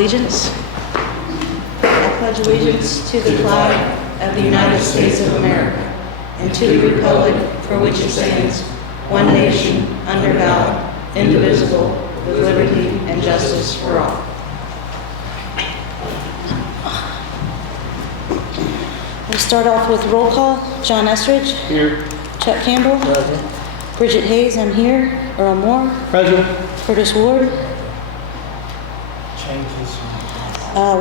Allegiance. I pledge allegiance to the flag of the United States of America and to the republic for which it stands, one nation, under God, indivisible, with liberty and justice for all. We'll start off with roll call. John Estridge. Here. Chuck Campbell. Present. Bridget Hayes, I'm here. Earl Moore. Present. Curtis Ward. Changes.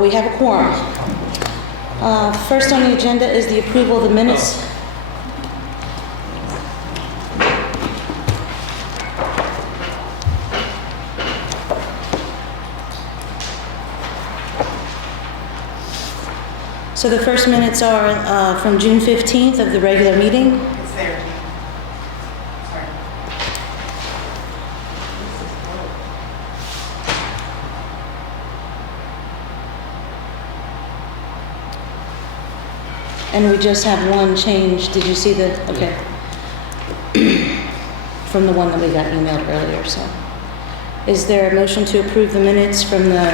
We have a quorum. First on the agenda is the approval of the minutes. So the first minutes are from June 15th of the regular meeting. It's there, Jean. Sorry. And we just have one change. Did you see the, okay. From the one that we got emailed earlier, so. Is there a motion to approve the minutes from the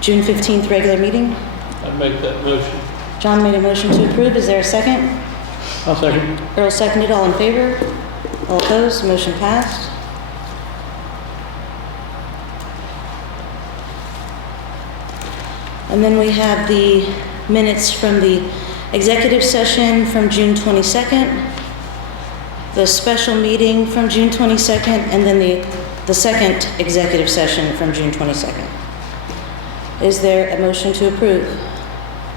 June 15th regular meeting? I make that motion. John made a motion to approve. Is there a second? I'll second. Earl seconded. All in favor? All opposed? Motion passed. And then we have the minutes from the executive session from June 22nd, the special meeting from June 22nd, and then the second executive session from June 22nd. Is there a motion to approve?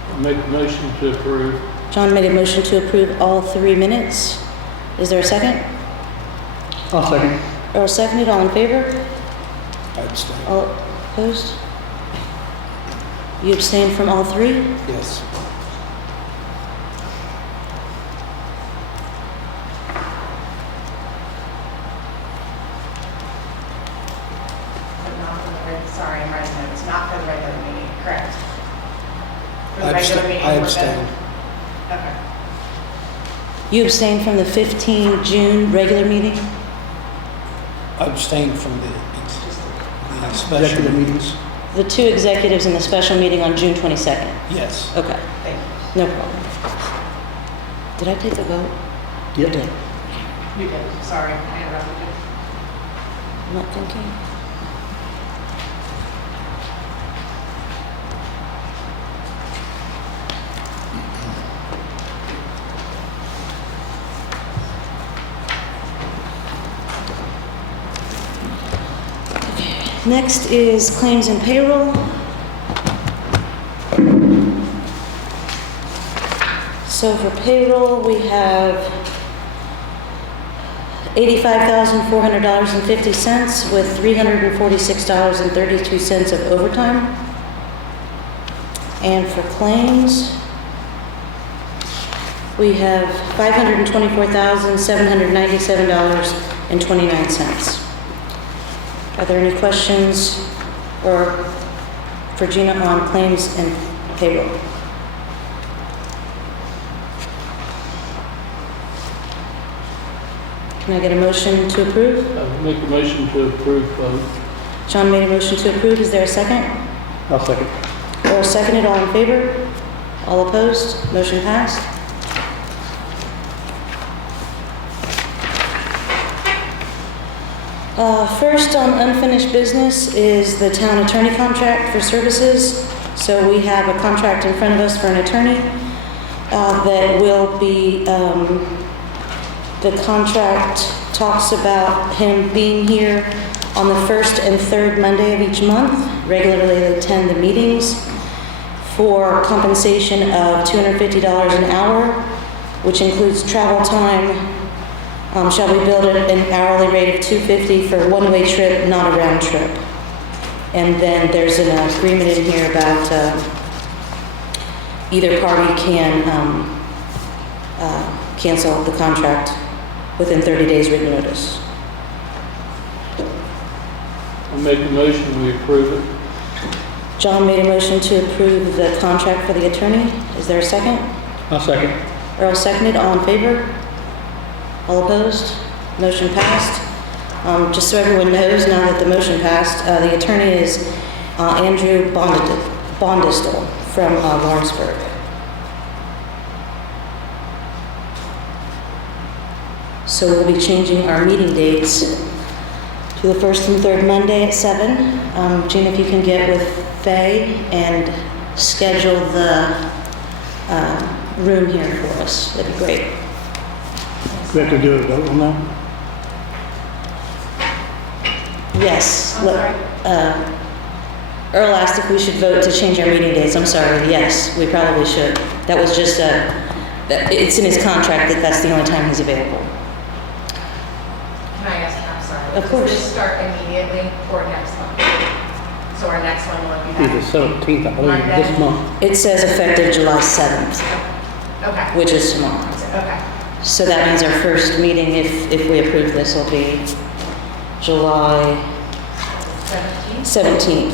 I make a motion to approve. John made a motion to approve all 3 minutes. Is there a second? I'll second. Earl seconded. All in favor? I abstain. All opposed? You abstained from all 3? Yes. But not for the regular, sorry, I'm writing notes, not for the regular meeting, correct? For the I regular abstain. meeting. I we're abstain. good. Okay. You abstained from the 15 June regular meeting? I abstain from the special meetings. The 2 executives in the special meeting on June 22nd? Yes. Okay, Thank you. no problem. Did I take the vote? Yep. I did. You did, sorry, I interrupted you. I'm not thinking. Next is claims and payroll. So for payroll, we have $85,400.50 with $346.32 of overtime. And for claims, we have $524,797.29. Are there any questions or for Gina on claims and payroll? Can I get a motion to approve? I make a motion to approve both. John made a motion to approve. Is there a second? I'll second. Earl seconded. All in favor? All opposed? Motion passed. First on unfinished business is the town attorney contract for services. So we have a contract in front of us for an attorney that will be, the contract talks about him being here on the first and third Monday of each month, regularly attend the meetings for compensation of $250 an hour, which includes travel time. Shall be billed at an hourly rate of $250 for a one-way trip, not a round trip. And then there's an agreement in here about either party can cancel the contract within 30 days written notice. I make a motion, we approve it. John made a motion to approve the contract for the attorney. Is there a second? I'll second. Earl seconded. All in favor? All opposed? Motion passed. Just so everyone knows, now that the motion passed, the attorney is Andrew Baudendistel from Lawrenceburg. So we'll be changing our meeting dates to the first and third Monday at 7. Gina, if you can get with Faye and schedule the room here for us, that'd be great. We have to do a vote on that? Yes. I'm sorry. Earl asked if we should vote to change our meeting dates. I'm sorry, yes, we probably should. That was just it's in his contract that that's the only time he's available. Can I ask, I'm sorry. Of course. Does this start immediately or next month? So our next one will be Be the 17th, I believe, this month. It says effective July 7th, Okay. which is tomorrow. Okay. So that means our first meeting, if we approve this, will be July 17th.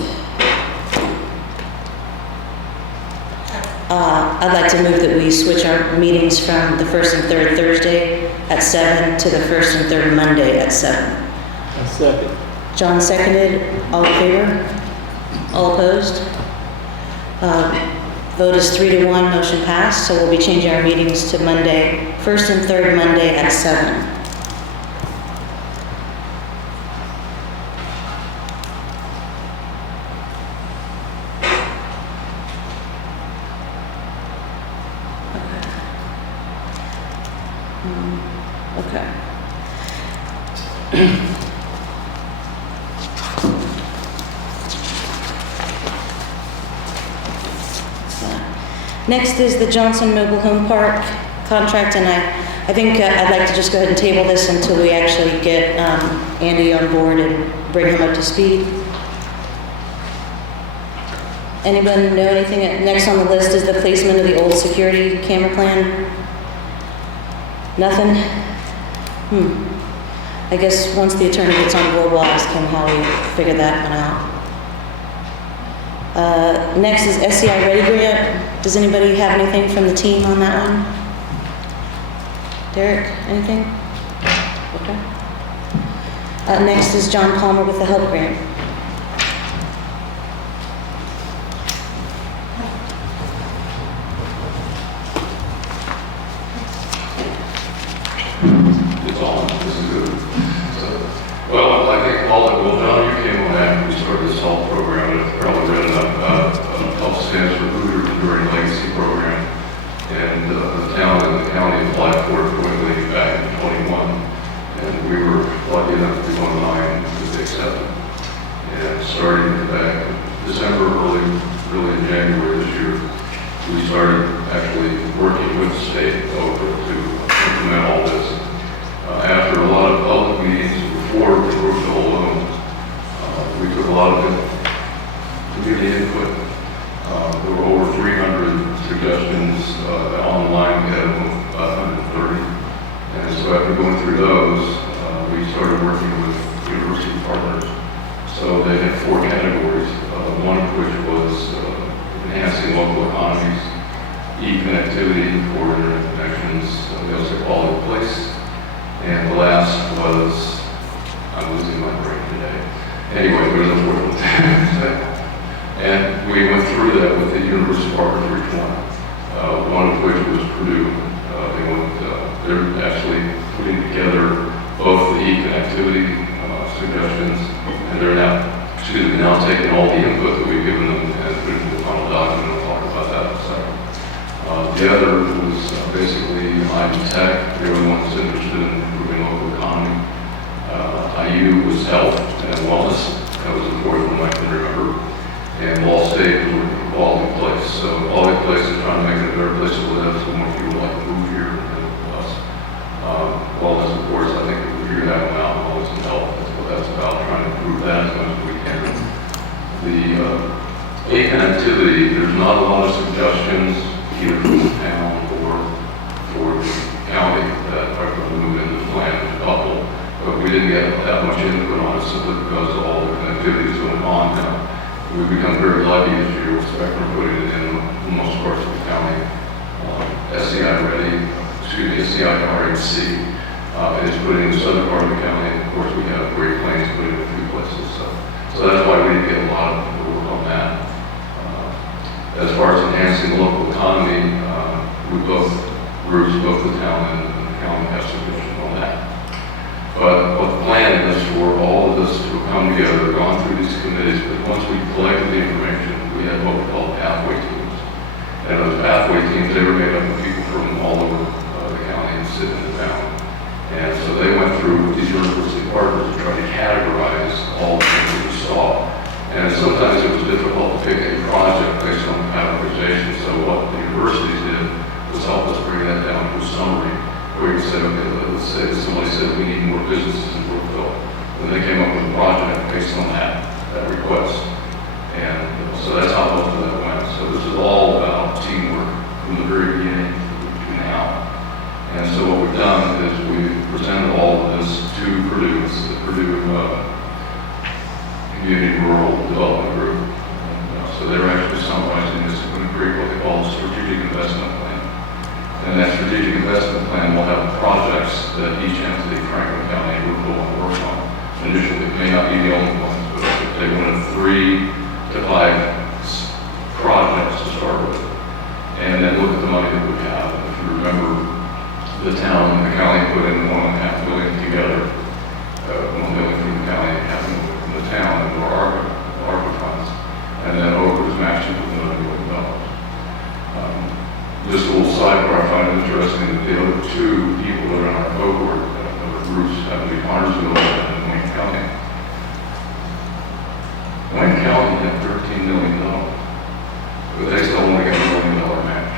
I'd like to move that we switch our meetings from the first and third Thursday at 7 to the first and third Monday at 7. A second. John seconded. All in favor? All opposed? Vote is 3-1, motion passed. So we'll be changing our meetings to Monday, first and third Monday at 7. Okay. Next is the Johnson Mobile Home Park contract, and I think I'd like to just go ahead and table this until we actually get Andy on board and bring him up to speed. Anyone know anything? Next on the list is the placement of the old security camera plan. Nothing? I guess once the attorney gets on board, we'll ask him how we figured that one out. Next is SCI Ready Grant. Does anybody have anything from the team on that one? Derek, anything? Okay. Next is John Palmer with the HELP grant. It's on. This is good. Well, I think all that well done. You came on after we started this whole program. It's probably read enough. HELP stands for Hoosier Enduring Legacy Program. And the town and the county applied for it quickly back in 21. And we were lucky enough to be one of 9 that they accepted. And starting back December, really in January this year, we started actually working with the state over to implement all this. After a lot of public meetings before the Brookville alone, we took a lot of community input. There were over 300 suggestions online. We had about 130. And so after going through those, we started working with university partners. So they had 4 categories, one of which was enhancing local economies, e-connectivity for internet connections, the other quality of place. And the last was, I'm losing my brain today. Anyway, it was important. And we went through that with the university partners for each one of which was Purdue. They're actually putting together both the e-connectivity suggestions, and they're now taking all the input that we've given them and putting it in the final document. We'll talk about that in a second. The other was basically ID Tech. They were the ones interested in improving local economy. IU was health and wellness. That was the fourth one I can remember. And Wall State was working for quality place. So quality place is trying to make it a better place to live, so more people like to move here than us. Wellness, of course, I think if we figure that one out, wellness and health, that's what that's about, trying to improve that as much as we can. The e-connectivity, there's not a lot of suggestions either from the town or for the county that are going to move into the plan. There's a couple, but we didn't get that much input on it simply because of all the connectivity that's going on now. We've become very lucky this year with Spectrum putting it in most parts of the county. SCI RHC is putting in the southern part of the county. And of course, we have Great Plains putting in a few places. So that's why we didn't get a lot of people who were on that. As far as enhancing the local economy, we both groups, both the town and the county, have sufficient on that. But what the plan is for all of this to come together, gone through these committees, but once we collected the information, we had what we call pathway teams. And those pathway teams, they were made up of people from all over the county and city and the town. And so they went through with these university partners to try to categorize all the things that we saw. And sometimes it was difficult to pick a project based on categorization. So what the universities did was help us bring that down to a summary where you said, okay, let's say somebody said we need more businesses in Brookville. Then they came up with a project based on that request. And so that's how most of that went. So this is all about teamwork from the very beginning to now. And so what we've done is we've presented all of this to Purdue, it's the Purdue Community Rural Development Group. And, so they're actually summarizing this in what they call a strategic investment plan. And that strategic investment plan will have projects that each entity, Franklin County and Brookville, will work on. Initially, it may not be the only ones, but they wanted 3 to 5 projects to start with. And then look at the money that we have. And if you remember, the town and the county put in $1.5 million together, $1 million from the county, $0.5 million from the town, and our ARPA funds. And then over was matching with $1 million. Just a little sidebar, I find it interesting that the other 2 people that are in our cohort, other groups, happen to be Huntersville and Wayne County. Wayne County had $13 million, but they still only got $1 million match.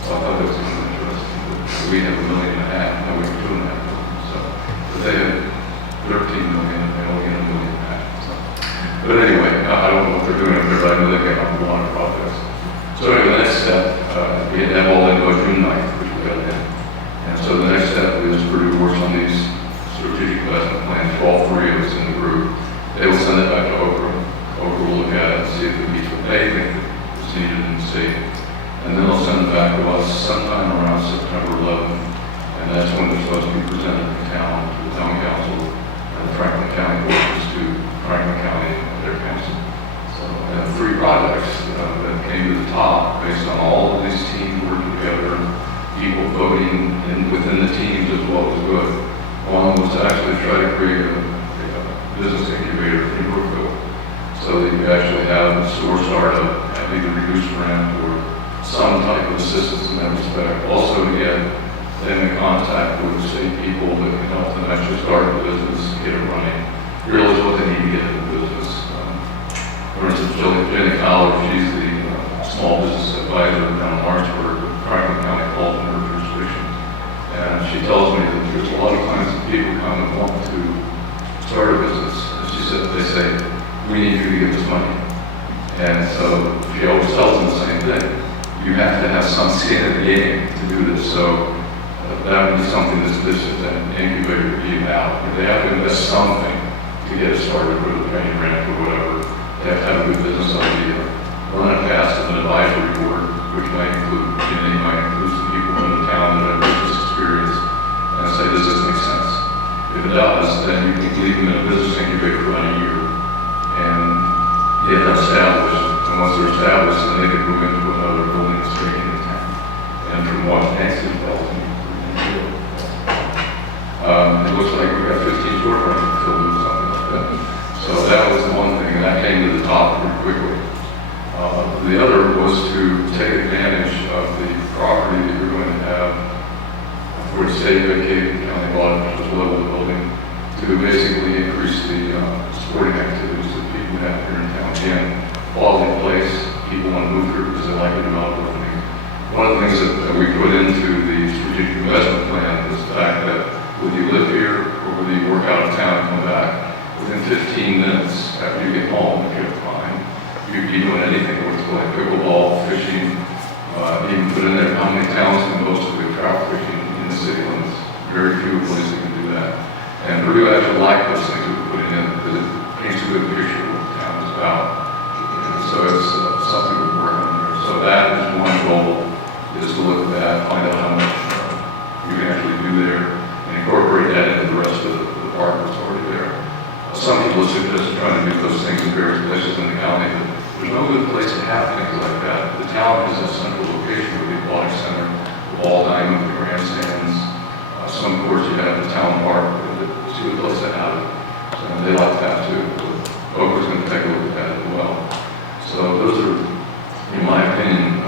So I thought that was kind of interesting. We have $1.5 million, now we have $2.5 million. So, but they had $13 million and they only get $1 million match. So. But anyway, I don't know what they're doing up there, but I know they came up with a lot of projects. So anyway, the next step, we had them all in by June 9th, which we got in. And so the next step is Purdue works on these strategic investment plans for all 3 of us in the group. They will send it back to Okra. Okra will look at it and see if it meets what they think is needed in the state. And then they'll send it back to us sometime around September 11th. And that's when it's supposed to be presented to town, to the town council, and the Franklin County boards to Franklin County and their council. So, and 3 projects that came to the top based on all of these teams working together, people voting within the teams as well as good. One was to actually try to create a business incubator in Brookville. So that you actually have a store startup, have either reduced rent or some type of assistance in that respect. Also to get them in contact with state people that can help them actually start a business, get it running, realize what they need to get in the business. For instance, Jenny Fowler, she's the small business advisor down in Lawrenceburg, Franklin County falls in her jurisdiction. And she tells me that there's a lot of times that people come and want to start a business. And she said, they say, we need you to give us money. And so she always tells them the same thing. You have to have some skin in the game to do this. So that would be something that's just an incubator to be about. They have to invest something to get it started, whether they're paying rent or whatever. They have to have a good business idea. Run it past an advisory board, which might include, might include some people in the town that have business experience, and say, does this make sense? If it does, then you can leave them in a business incubator for about a year and get them established. And once they're established, then they can move into another building straight in the town. And from what Nancy tells me, it looks like we've got 15 storefronts filled with something like that. So that was the one thing, and that came to the top pretty quickly. The other was to take advantage of the property that you're going to have for the state vacated, the county bought it, as well as the building, to basically increase the sporting activities that people have here in town. Again, quality place, people want to move here because they like to develop everything. One of the things that we put into the strategic investment plan is the fact that whether you live here or whether you work out of town and come back, within 15 minutes after you get home, if you're fine, you could be doing anything with like pickleball, fishing, even put in there how many towns can boast of good trout fishing in the city limits. Very few places can do that. And Purdue actually liked those things we were putting in because it paints a good picture of what the town is about. And so it's something we're working on there. So that is one goal, is to look at that, find out how much you can actually do there, and incorporate that into the rest of the park that's already there. Some people have suggested trying to do those things in various places in the county, but there's no good place to have things like that. The town is a central location with the aquatic center, the ball diamond, the grandstands. Some courts you have the town park, it's a good place to have it. And they like that too. Oakland's going to take a look at that as well. So those are, in my opinion,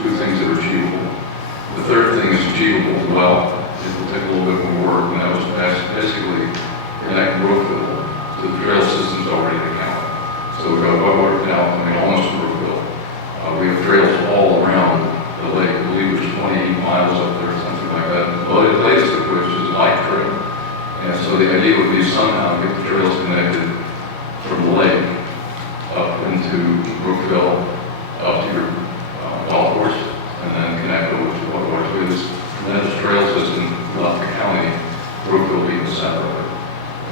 two things that are achievable. The third thing is achievable as well. It will take a little bit more work, and that was basically connect Brookville to the trail systems already in the county. So we've got Brookville Town, almost to Brookville. We have trails all around the lake. I believe there's 28 miles up there, something like that. Well, the latest of which is a bike trail. And so the idea would be somehow get the trails connected from the lake up into Brookville, up to your golf course, and then connect over to what was this tremendous trail system throughout the county, Brookville being the center of it.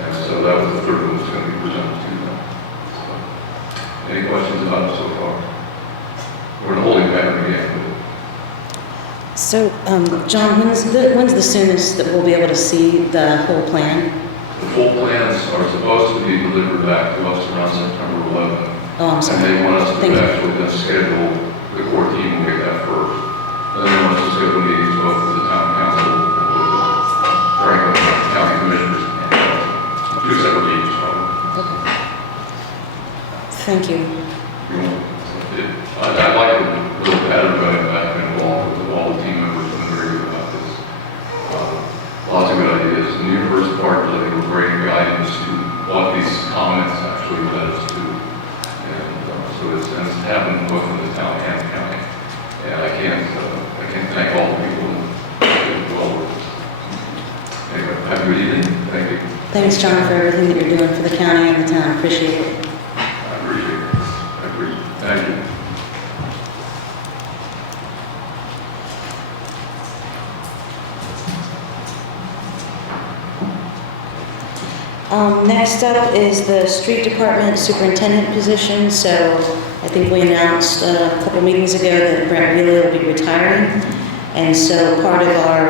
And so that was the third one that's going to be presented to them. So, any questions about it so far? We're in a holding pattern again. So, John, when's the soonest that we'll be able to see the whole plan? The full plans are supposed to be delivered back to us around September 11th. Oh, I'm sorry. And they want us to Thank you. actually then schedule, the core team will get that first. And then they want us to schedule meetings both with the town council and with the Franklin County commissioners. Two separate meetings, probably. Okay. Thank you. I'd like to really add everybody back involved with all the team members and very good about this. Lots of good ideas. And the university partners, I think, were great guidance to what these comments actually led us to. And so it's happened both in the town and the county. And I can't thank all the people involved. Anyway, have a good evening. Thank you. Thanks, John, for everything that you're doing for the county and the town. Appreciate it. I appreciate it. I appreciate it. Thank you. Next up is the street department superintendent position. So I think we announced a couple meetings ago that Brent Wheeler will be retiring. And so part of our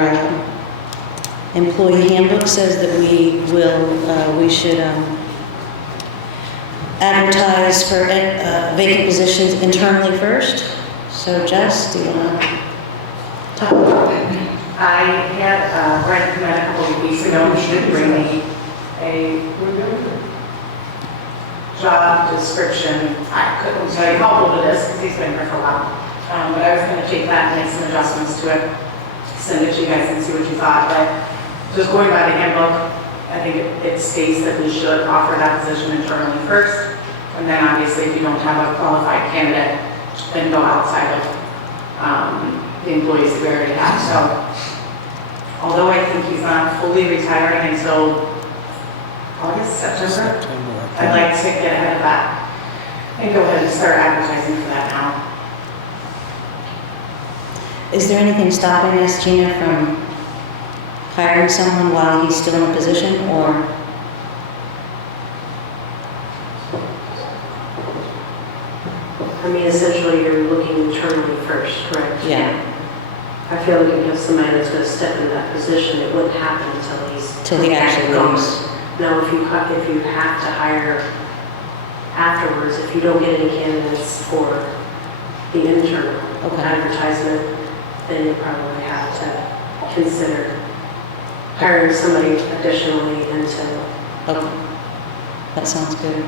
employee handbook says that we should advertise for vacant positions internally first. So Jess, do you want to talk about that? I had Brent come in a couple of weeks ago, and she did bring me a job description. I couldn't tell you how old it is because he's been here for a while. But I was going to take that and make some adjustments to it, send it to you guys and see what you thought. But just going by the handbook, I think it states that we should offer that position internally first. And then obviously if you don't have a qualified candidate, then go outside of the employees that we already have. So although I think he's not fully retiring until August, September, I'd like to get ahead of that and go ahead and start advertising for that now. Is there anything stopping us, Gina, from hiring someone while he's still in a position, or? I mean, essentially, you're looking internally first, correct? Yeah. I feel like if you have somebody that's going to step into that position, it wouldn't happen until He actually leaves. Now, if you have to hire afterwards, if you don't get any candidates for the internal advertisement, then you probably have to consider hiring somebody additionally until. Okay. That sounds good.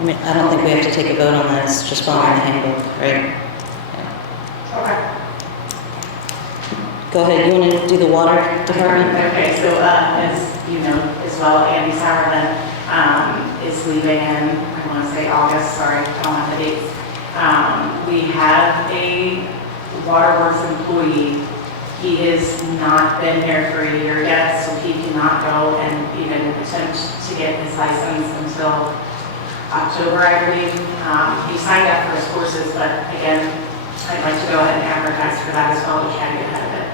I mean, I don't think we have to take a vote on that. It's just following the handbook, right? Okay. Go ahead. You want to do the water department? Okay, so as you know as well, Andy Sauerman is leaving in, I want to say August, sorry, I don't have the dates. We have a waterworks employee. He has not been here for a year yet, so he cannot go and even attempt to get his license until October, I believe. He signed up for his courses, but again, I'd like to go ahead and advertise for that as well to try to get ahead of it.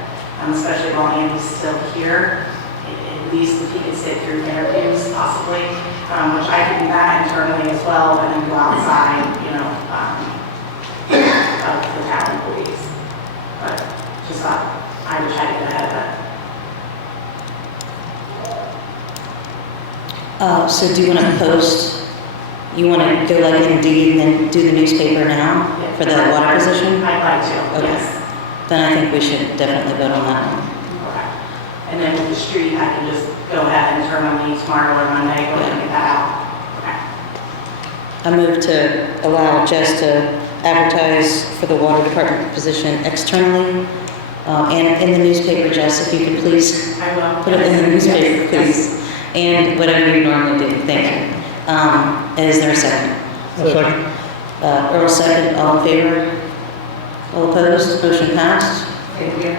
Especially while Andy's still here, at least if he can sit through interviews possibly, which I can do that internally as well, and then go outside, of the town employees. But just thought I would try to get ahead of it. So do you want to post You want to go like Indeed and then do the newspaper now for the water position? I'd like to, Okay. yes. Then I think we should definitely vote on that one. Okay. And then with the street, I can just go ahead and turn on me tomorrow or Monday, go ahead and get that out. Okay. I move to allow Jess to advertise for the water department position externally and in the newspaper, Jess, if you could please I will. put it in the newspaper, Yes, please. And whatever you normally do. Thank you. Is there a second? Second. Earl second, all in favor? All opposed? Motion passed. Thank you.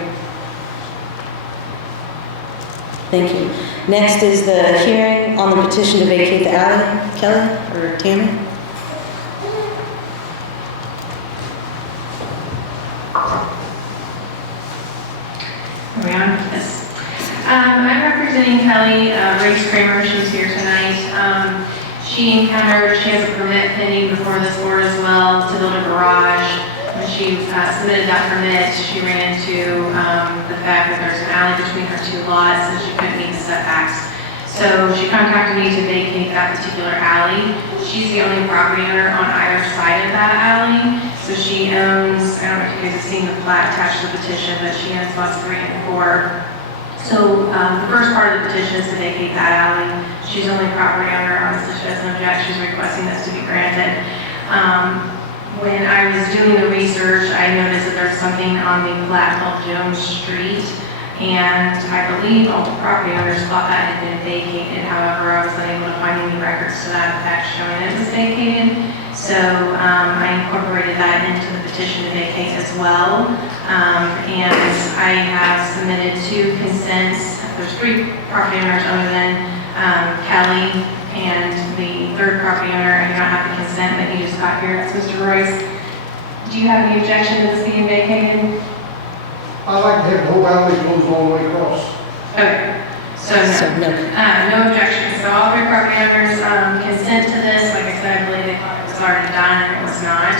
Thank you. Next is the hearing on the petition to vacate the alley. Kelly or Tammy? Are we on? Yes. I'm representing Kelly, Race Kramer, she's here tonight. She has a permit pending before this board as well to build a garage. When she submitted that permit, she ran into the fact that there's an alley between her two lots and she couldn't meet the setbacks. So she contacted me to vacate that particular alley. She's the only property owner on either side of that alley. So she owns, I don't know if you guys have seen the plat attached to the petition, but she owns lots 3 and 4. So the first part of the petition is to vacate that alley. She's the only property owner on this. She doesn't object. She's requesting this to be granted. When I was doing the research, I noticed that there's something on the plat called Jones Street. And I believe all the property owners thought that had been vacated. However, I was unable to find any records to that effect showing it was vacated. So I incorporated that into the petition to vacate as well. And I have submitted 2 consents. There's 3 property owners other than Kelly, and the 3rd property owner, I do not have the consent, but he just got here. It's Mr. Royce. Do you have any objection to this being vacated? I like to have the whole alley goes all the way across. Okay, so No. no objection. So all 3 property owners consent to this. Like I said, I believe they thought it was already done and it was not.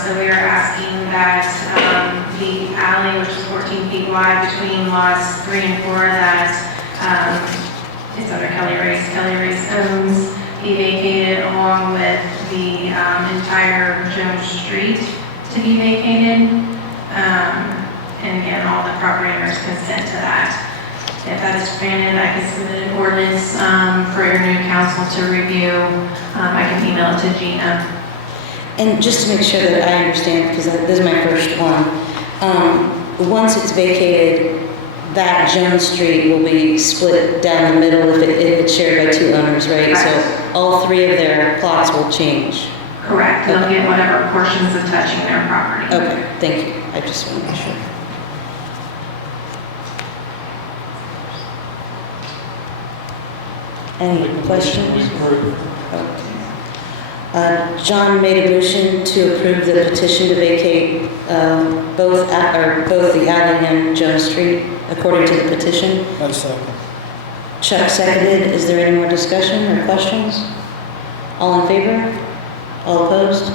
So we are asking that the alley, which is 14 feet wide between lots 3 and 4 that is under Kelly Race owns, be vacated along with the entire Jones Street to be vacated. And again, all the property owners consent to that. If that is granted, I can submit an ordinance for your new council to review. I can email it to Gina. And just to make sure that I understand, because this is my first one, once it's vacated, that Jones Street will be split down the middle if it's shared by 2 owners, right? Correct. So all 3 of their plots will change. Correct. They'll get whatever portions of touching their property. Okay, thank you. I just want to make sure. Any questions? Okay. John made a motion to approve the petition to vacate both the alley and Jones Street according to the petition. No second. Chuck seconded. Is there any more discussion or questions? All in favor? All opposed?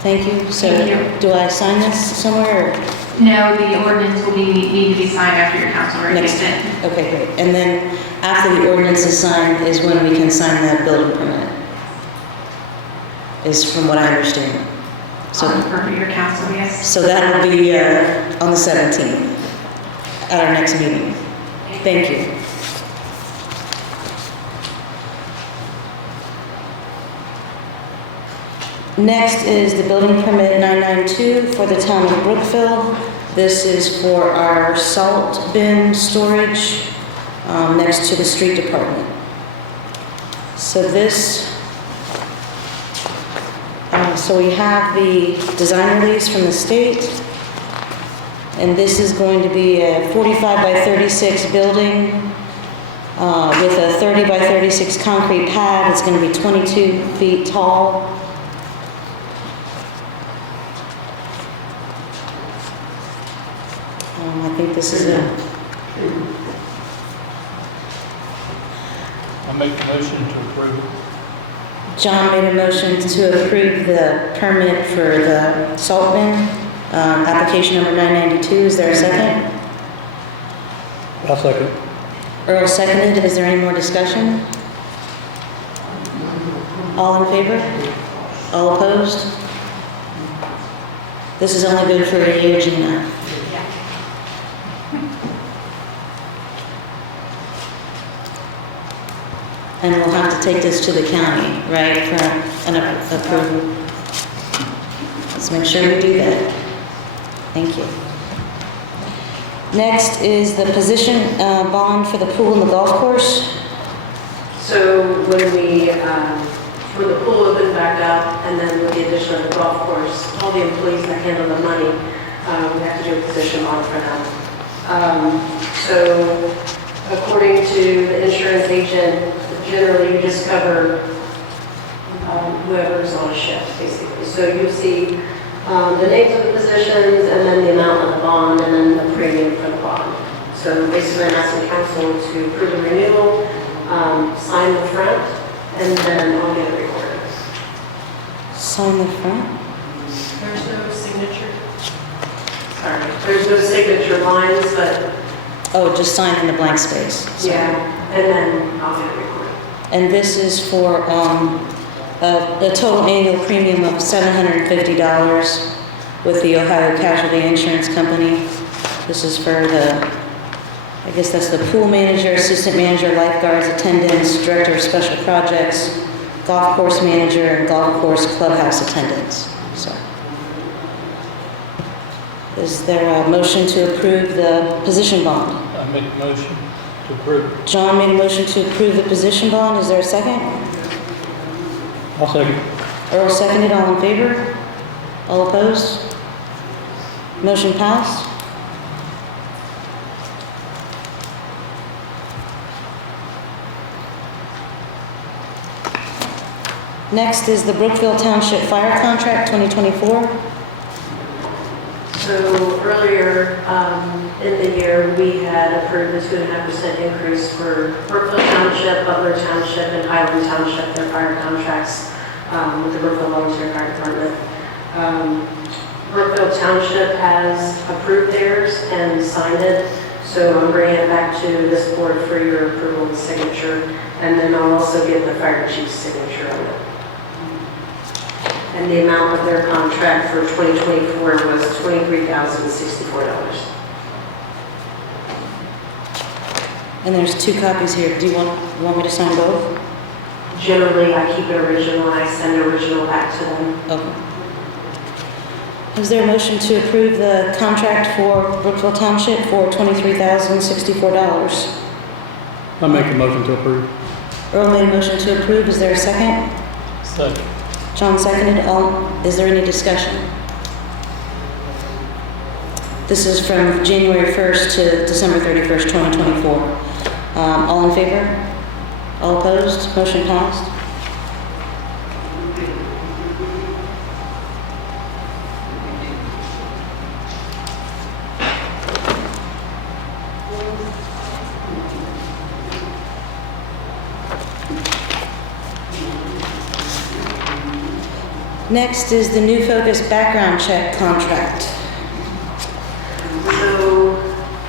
Thank you. So Thank you. do I sign this somewhere? Or? No, the ordinance will need to be signed after your council reviews Next. it. Okay, great. And then after the ordinance is signed is when we can sign the building permit, is from what I understand. So, For your council, yes. so that will be on the 17th at our next meeting. Thank you. Next is the building permit 992 for the town of Brookville. This is for our salt bin storage next to the street department. So so we have the design release from the state, and this is going to be a 45 by 36 building with a 30 by 36 concrete pad. It's going to be 22 feet tall. I think this is it. I make a motion to approve. John made a motion to approve the permit for the salt bin, application number 992. Is there a second? I'll second. Earl seconded. Is there any more discussion? All in favor? All opposed? This is only good for a year, Gina. And we'll have to take this to the county, right, for an approval. Let's make sure we do that. Thank you. Next is the position bond for the pool and the golf course. So when the pool opened back up, and then with the addition of the golf course, all the employees that handle the money, we have to do a position bond for them. So according to the insurance agent, generally you just cover whoever's on a shift, basically. So you'll see the names of the positions, and then the amount of the bond, and then the premium for the bond. So basically I'm asking council to approve the renewal, sign the front, and then I'll get it recorded. Sign the front. There's no signature. Sorry, there's no signature lines, but Oh, just sign in the blank space. yeah, and then I'll get it recorded. And this is for the total annual premium of $750 with the Ohio Casualty Insurance Company. This is for I guess that's the pool manager, assistant manager, lifeguards, attendants, director of special projects, golf course manager, and golf course clubhouse attendants. So, is there a motion to approve the position bond? I make a motion to approve. John made a motion to approve the position bond. Is there a second? I'll second. Earl seconded. All in favor? All opposed? Motion passed. Next is the Brookville Township Fire Contract 2024. So earlier in the year, we had approved a 2.5% increase for Brookville Township, Butler Township, and Highland Township, their fire contracts with the Brookville Volunteer Fire Department. Brookville Township has approved theirs and signed it, so I'm bringing it back to this board for your approval and signature, and then I'll also get the fire chief's signature on it. And the amount of their contract for 2024 was $23,064. And there's 2 copies here. Do you want me to sign both? Generally, I keep it original and I send the original back to them. Okay. Is there a motion to approve the contract for Brookville Township for $23,064? I'll make a motion to approve. Earl made a motion to approve. Is there a second? Second. John seconded. Is there any discussion? This is from January 1st to December 31st, 2024. All in favor? All opposed? Motion passed. Next is the New Focus background check contract. So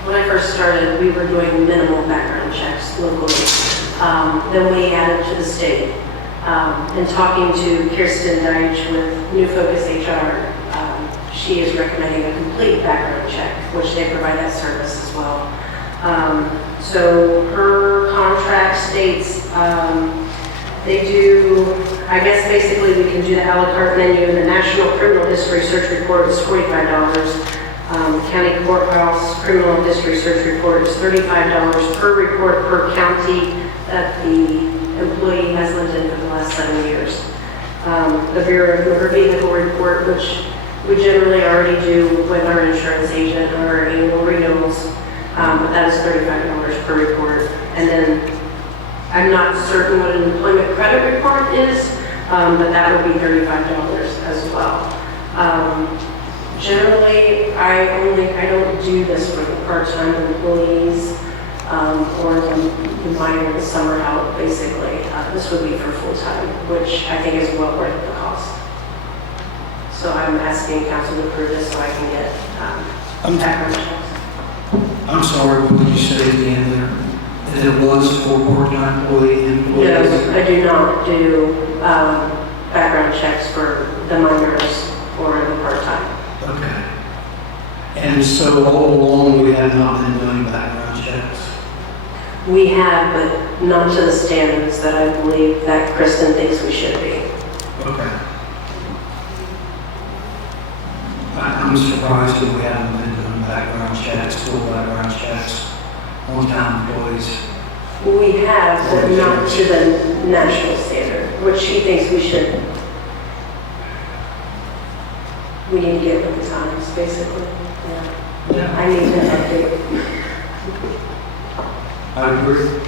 when I first started, we were doing minimal background checks locally. Then we added to the state. And talking to Kirsten Deitch with New Focus HR, she is recommending a complete background check, which they provide that service as well. So her contract states they do, I guess basically we can do the a la carte menu. The National Criminal History Search Report is $45. County Courthouse Criminal History Search Report is $35 per report per county that the employee has lived in for the last 7 years. The Bureau of Motor Vehicle Report, which we generally already do with our insurance agent on our annual renewals, but that is $35 per report. And then I'm not certain what an employment credit report is, but that would be $35 as well. Generally, I don't do this for the part-time employees or the minor, the summer help, basically. This would be for full-time, which I think is well worth the cost. So I'm asking council to approve this so I can get background checks. I'm sorry, what did you say at the end there? That it was for part-time employees? No, I do not do background checks for the minors or the part-time. Okay. And so all along, we have not been doing background checks? We have, but not to the standards that I believe that Kristen thinks we should be. Okay. I'm surprised that we haven't been doing background checks, full background checks on town employees. We have, but not to the national standard, which she thinks we should. We need to get with the times, basically. Yeah. I need to update. I agree.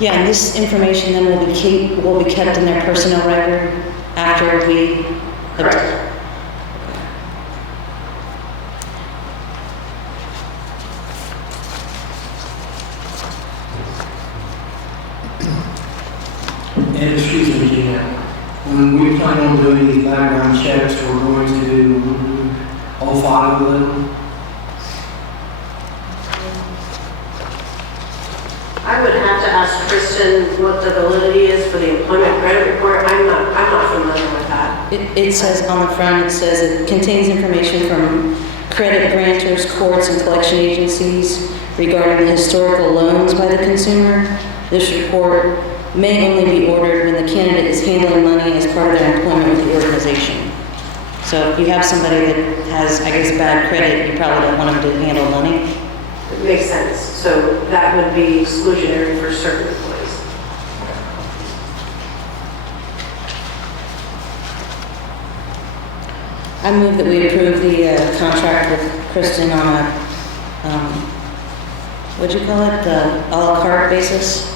Yeah, and this information then will be kept in their personnel record after we. Correct. And excuse me, Gina, when we plan on doing these background checks, we're going to do all 5 of them? I would have to ask Kristen what the validity is for the employment credit report. I'm not familiar with that. It says on the front, it says it contains information from credit grantors, courts, and collection agencies regarding the historical loans by the consumer. This report may only be ordered when the candidate is handling money as part of their employment with the organization. So if you have somebody that has, I guess, bad credit, you probably don't want them to handle money. It makes sense. So that would be exclusionary for certain employees. I move that we approve the contract with Kristen on a, what'd you call it? The a la carte basis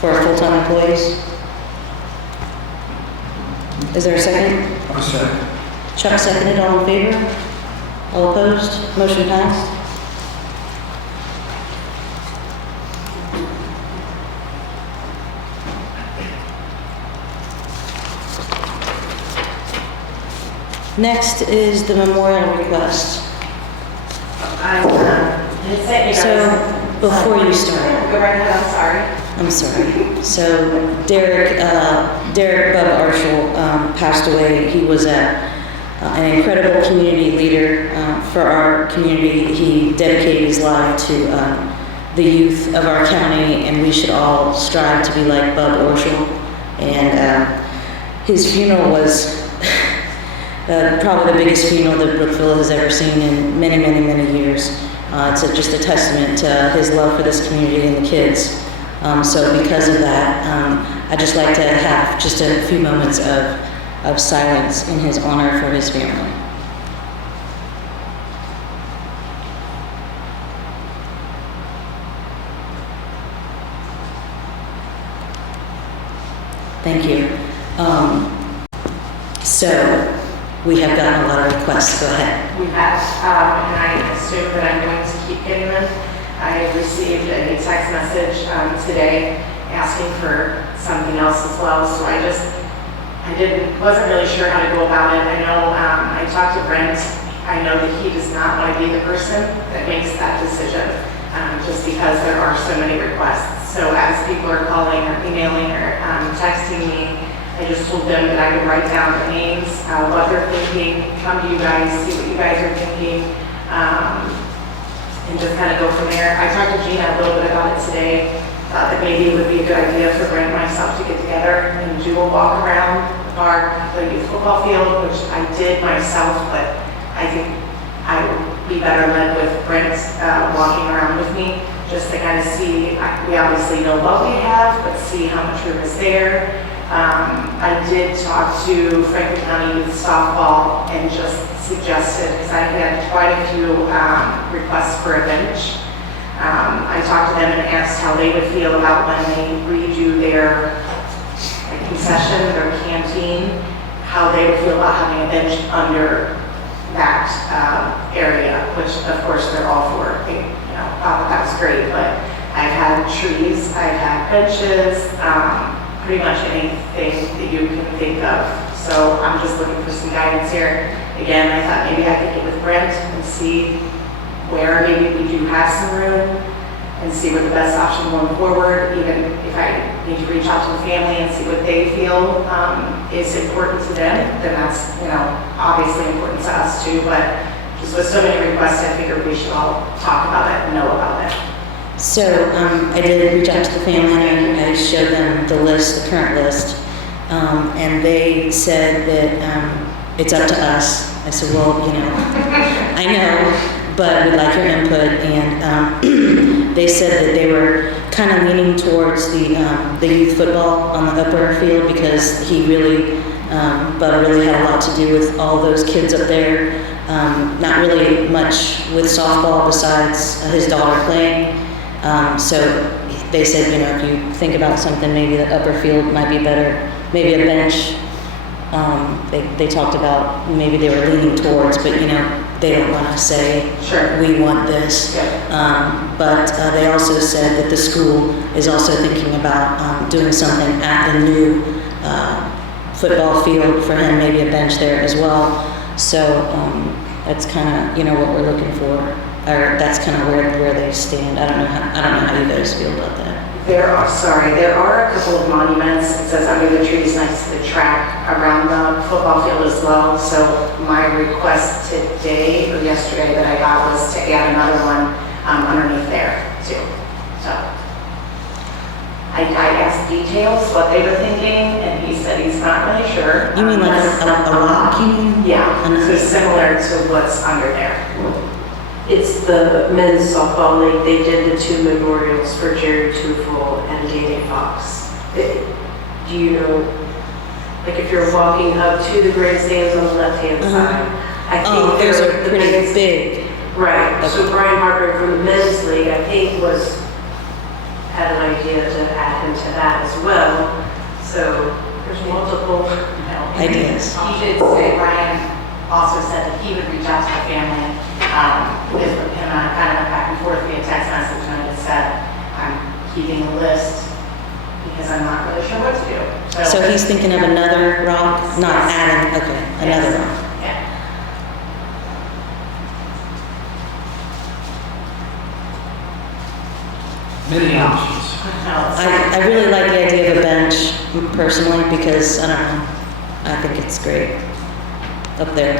for our full-time employees. Is there a second? A second. Chuck seconded, all in favor? All opposed? Motion passed. Next is the memorial request. I had sent you guys. So, before you start. Go right ahead, I'm sorry. I'm sorry. So Derek Bub Arshel passed away. He was an incredible community leader for our community. He dedicated his life to the youth of our county, and we should all strive to be like Bub Arshel. And his funeral was probably the biggest funeral that Brookville has ever seen in many, many, many years. It's just a testament to his love for this community and the kids. So because of that, I'd just like to have just a few moments of silence in his honor for his family. Thank you. So we have gotten a lot of requests. Go ahead. We have, and I assume that I'm going to keep getting them. I received a text message today asking for something else as well, so wasn't really sure how to go about it. I know I talked to Brent. I know that he does not want to be the person that makes that decision, just because there are so many requests. So as people are calling or emailing or texting me, I just told them that I would write down the names, what they're thinking, come to you guys, see what you guys are thinking, and just kind of go from there. I talked to Gina a little bit about it today. Thought that maybe it would be a good idea for Brent and myself to get together and do a walk around the park, the youth football field, which I did myself, but I think I would be better led with Brent walking around with me, just to kind of see. We obviously know what we have, but see how much room is there. I did talk to Franklin County Youth Softball and just suggested, because I had quite a few requests for a bench. I talked to them and asked how they would feel about when they redo their concession, their canteen, how they would feel about having a bench under that area, which of course they're all for. They, that was great, but I've had trees, I've had benches, pretty much anything that you can think of. So I'm just looking for some guidance here. Again, I thought maybe I could get with Brent and see where maybe we do have some room and see what the best option going forward, even if I need to reach out to the family and see what they feel is important to them, then that's, obviously important to us too, but just with so many requests, I figured we should all talk about it and know about it. So I did reach out to the family and I showed them the list, the current list, and they said that it's up to us. I said, well, I know, but we'd like your input, and they said that they were kind of leaning towards the youth football on the upper field because Bud really had a lot to do with all those kids up there. Not really much with softball besides his daughter playing. So they said, if you think about something, maybe the upper field might be better, maybe a bench. They talked about maybe they were leaning towards, but they don't want to say, Sure, we want this. But they also said that the school is also thinking about doing something at the new football field for him, maybe a bench there as well. So that's kind of what we're looking for, or that's kind of where they stand. I don't know how you guys feel about that. there are a couple of monuments. It says under the trees next to the track around the football field as well. So my request today or yesterday that I got was to add another one underneath there too. So I asked details, what they were thinking, and he said he's not really sure. You mean like a rock, you mean? Yeah, so similar to what's under there. It's the men's softball league. They did the 2 memorials for Jerry Tufel and Danny Fox. Do you know, like if you're walking up to the grandstands on the left-hand side, I think those they're are pretty big. Right. Okay. So Brian Harper from the men's league, I think, had an idea to add him to that as well. So there's multiple Ideas. He did say, Brian also said that he would reach out to the family with him and I kind of went back and forth via text message, and I just said, I'm keeping a list because I'm not really sure what to do. So he's thinking of another rock, not adding, okay, another rock. Yeah. Many options. I really like the idea of a bench personally because, I don't know, I think it's great up there.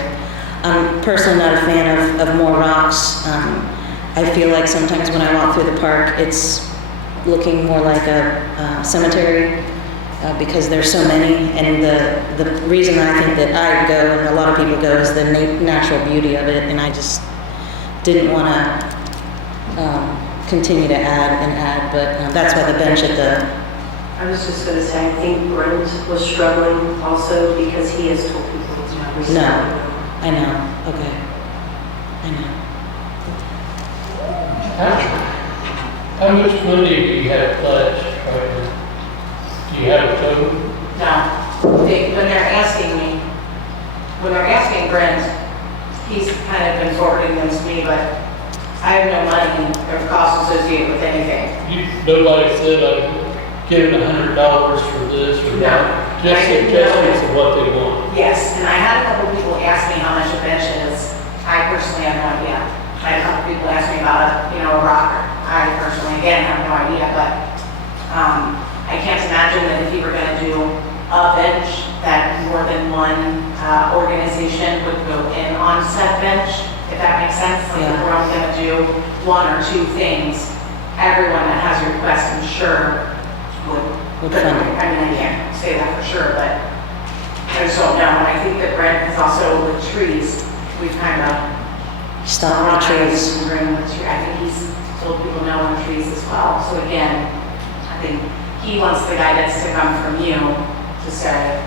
I'm personally not a fan of more rocks. I feel like sometimes when I walk through the park, it's looking more like a cemetery because there's so many. And the reason I think that I go and a lot of people go is the natural beauty of it. And I just didn't want to continue to add, but that's why the bench at the... I was just going to say, I think Brent was struggling also because he has told people to never say No. I know, okay. I know. How much money do you have pledged right now? Do you have a total? No, when they're asking Brent, he's kind of been forwarding them to me, but I have no money or cost associated with anything. Nobody said I'd give them $100 for this or No. that? Just I didn't suggestions know. of what they want. Yes, and I had a couple people ask me how much a bench is. I personally have no idea. I had a couple people ask me about a rocker. I personally, again, have no idea, but I can't imagine that if you were going to do a bench, that more than one organization would go in on said bench, if that makes sense. Like if we're only going to do 1 or 2 things, everyone that has a request, I'm sure, would fund it. I mean, I can't say that for sure, but I just don't know. And I think that Brent is also with trees. We've kind of Stop the trees. I think he's told people no on trees as well. So again, I think he wants the guidance to come from you to say,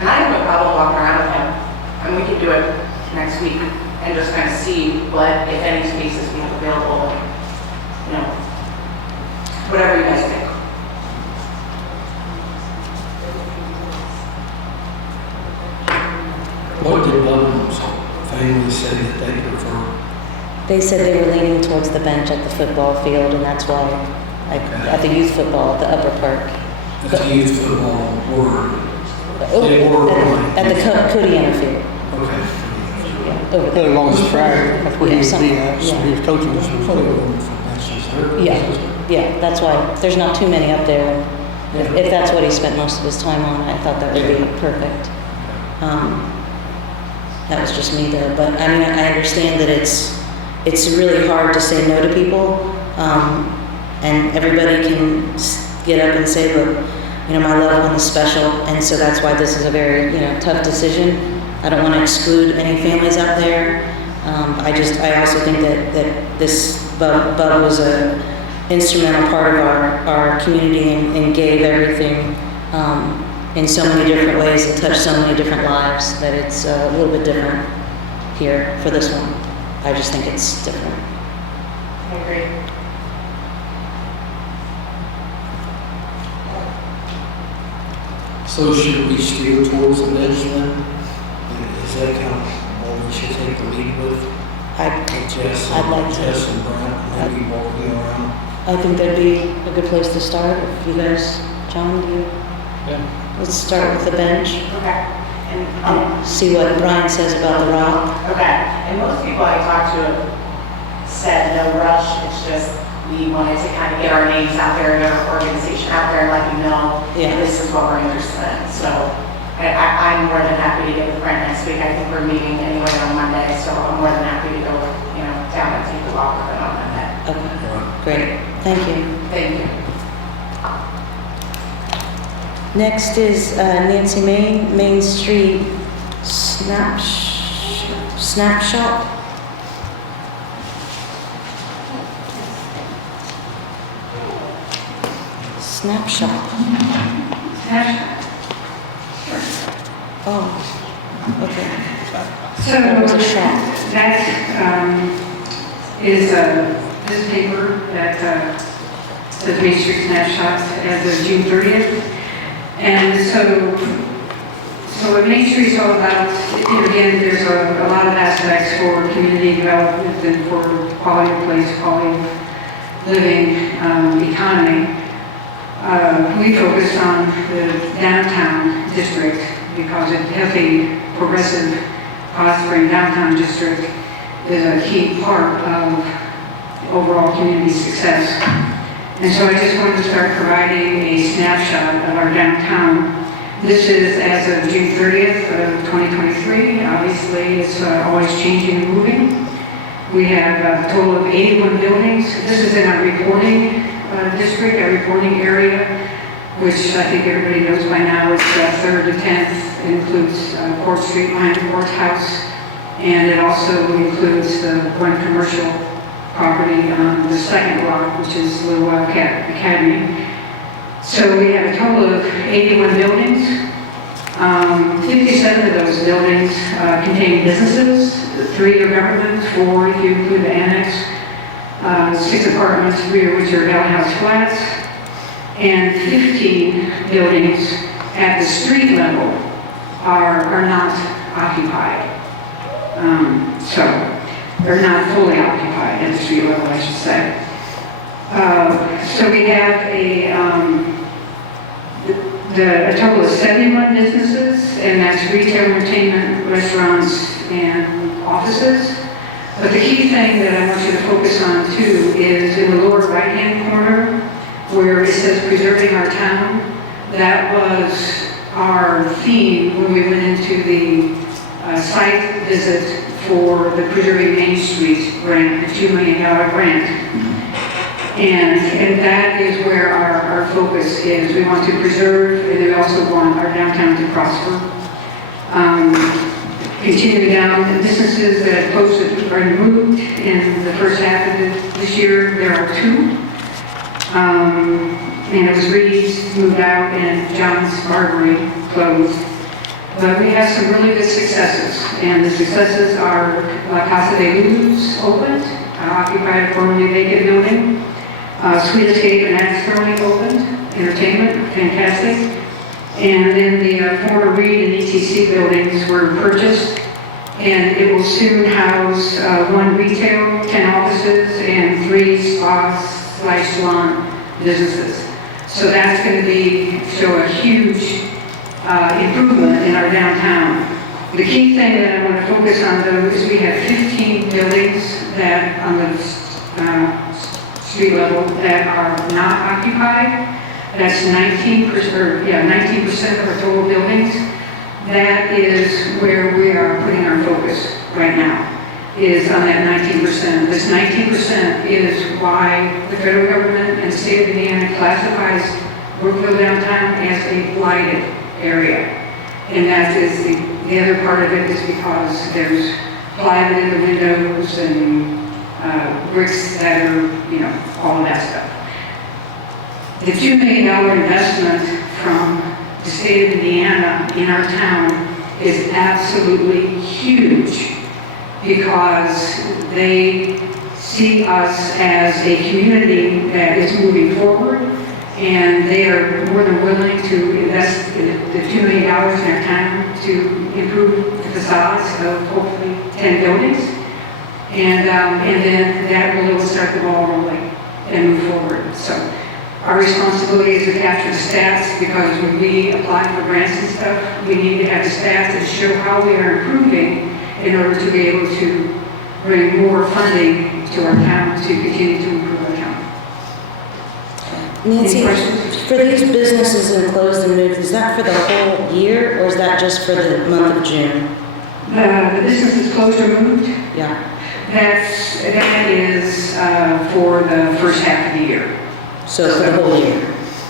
and I have no problem walking around with him, and we can do it next week and just kind of see what, if any, spaces we have available, whatever you guys think. What did Bubba's family say that they prefer? They said they were leaning towards the bench at the football field, and that's why, at the youth football, at the upper park. That's a youth football word. They were on. At the Codiana field, Okay. yeah, over there. Along the track, that's where he Yeah, was something, being at, so yeah. he was coaching us. Yeah, that's why, there's not too many up there. If that's what he spent most of his time on, I thought that would be perfect. That was just me though, but I mean, I understand that it's really hard to say no to people, and everybody can get up and say, look, you know, my loved one is special, and so that's why this is a very, you know, tough decision. I don't want to exclude any families out there. I also think that this Bub was a instrumental part of our community and gave everything in so many different ways and touched so many different lives that it's a little bit different here for this one. I just think it's different. I agree. So should we steer towards the bench then? Is that kind of what we should take the lead with? I'd like to. Jess and Brent, maybe walking around. I think that'd be a good place to start. If you guys, John, do you? Yeah. Let's start with the bench Okay. And, and see what Brian says about the rock. okay, and most people I talked to have said no rush, it's just we wanted to kind of get our names out there, get our organization out there, and let you know Yeah. this is what we're interested in. So I'm more than happy to get with Brent next week. I think we're meeting anyway on Monday, so I'm more than happy to go, you know, down and take a walk with him on Monday. Okay, great. Thank you. Thank you. Next is Nancy Main Street Snapshot. Snapshot. Oh, okay. So That was a shot. that is this paper that says Main Street Snapshots as of June 30th. And so what Main Street is all about, again, there's a lot of aspects for community development and for quality of place, quality of living, economy. We focus on the downtown district because a healthy, progressive, prospering downtown district is a key part of overall community success. And so I just wanted to start providing a snapshot of our downtown. This is as of June 30th of 2023. Obviously, it's always changing and moving. We have a total of 81 buildings. This is in our reporting district, our reporting area, which I think everybody knows by now is 3rd to 10th. It includes Court Street behind the courthouse, and it also includes the one commercial property on the second block, which is Little Wildcat Academy. So we have a total of 81 buildings. 57 of those buildings contain businesses, 3 are government, 4 if you include the annex, 6 apartments, 3 of which are Valley House flats, and 15 buildings at the street level are not occupied. So they're not fully occupied at the street level, I should say. So we have a total of 71 businesses, and that's retail, entertainment, restaurants, and offices. But the key thing that I want you to focus on too is in the lower right-hand corner where it says preserving our town. That was our theme when we went into the site visit for the Preserving Main Street grant, the $2 million grant. And that is where our focus is. We want to preserve, and we also want our downtown to prosper. Continuing down, the businesses that have posted are moved in the first half of this year. There are 2. And it was Reed's moved out and John's Barbary closed. But we have some really good successes, and the successes are La Casa de Luz opened, occupied a formerly vacant building. Sweet Escape and externally opened, entertainment, fantastic. And then the former Reed and ETC buildings were purchased, and it will soon house 1 retail, 10 offices, and 3 spas/salon businesses. So that's going to show a huge improvement in our downtown. The key thing that I want to focus on though is we have 15 buildings that on the street level that are not occupied. That's 19%, 19% of our total buildings. That is where we are putting our focus right now, is on that 19%. This 19% is why the federal government and the state of Indiana classifies Brookville downtown as a blighted area. And that is the other part of it is because there's plywood in the windows and bricks that are, all of that stuff. The $2 million investment from the state of Indiana in our town is absolutely huge because they see us as a community that is moving forward, and they are more than willing to invest the $2 million in our town to improve the facades of hopefully 10 buildings. And then that will start the ball rolling and move forward. So our responsibility is to capture the stats, because when we apply for grants and stuff, we need to have the stats that show how we are improving in order to be able to bring more funding to our town to continue to improve our town. Nancy, Any questions? for these businesses enclosed and moved, is that for the whole year or is that just for the month of June? The businesses closed or moved, Yeah. that is for the first half of the year. So for the whole year?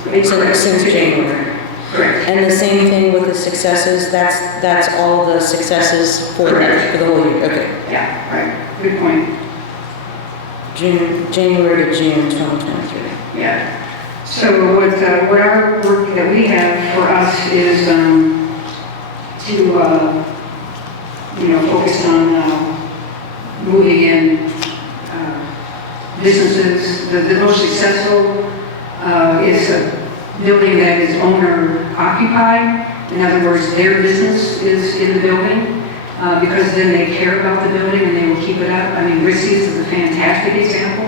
Correct. Since January? Correct. And the same thing with the successes, that's all the successes for the whole year? Okay. Yeah, right. Good point. January to June 2023. Yeah. So what our work that we have for us is to focus on moving in businesses. The most successful is a building that is owner occupied. In other words, their business is in the building because then they care about the building and they will keep it up. I mean, Rissy's is a fantastic example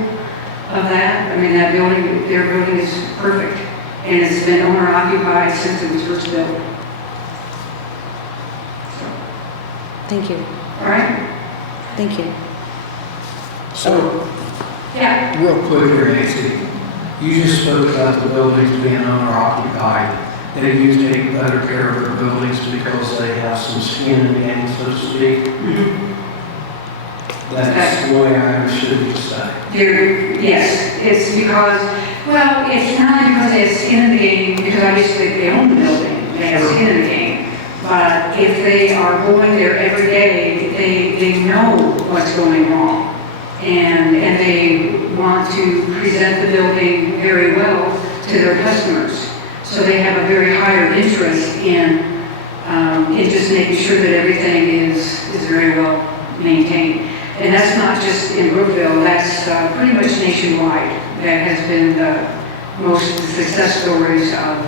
of that. I mean, that building, their building is perfect, and it's been owner occupied since it was first built. Thank you. All right? Thank you. So, Yeah. real quick here, Nancy, you just spoke about the buildings being owner occupied. They usually take better care of their buildings because they have some skin in the game, so to speak. That's the way I understood you to say. Yes, it's because, well, it's not because they have skin in the game, because obviously they own the building, they have skin in the game. But if they are going there every day, they know what's going wrong. And they want to present the building very well to their customers. So they have a very higher interest in just making sure that everything is very well maintained. And that's not just in Brookville, that's pretty much nationwide. That has been the most success stories of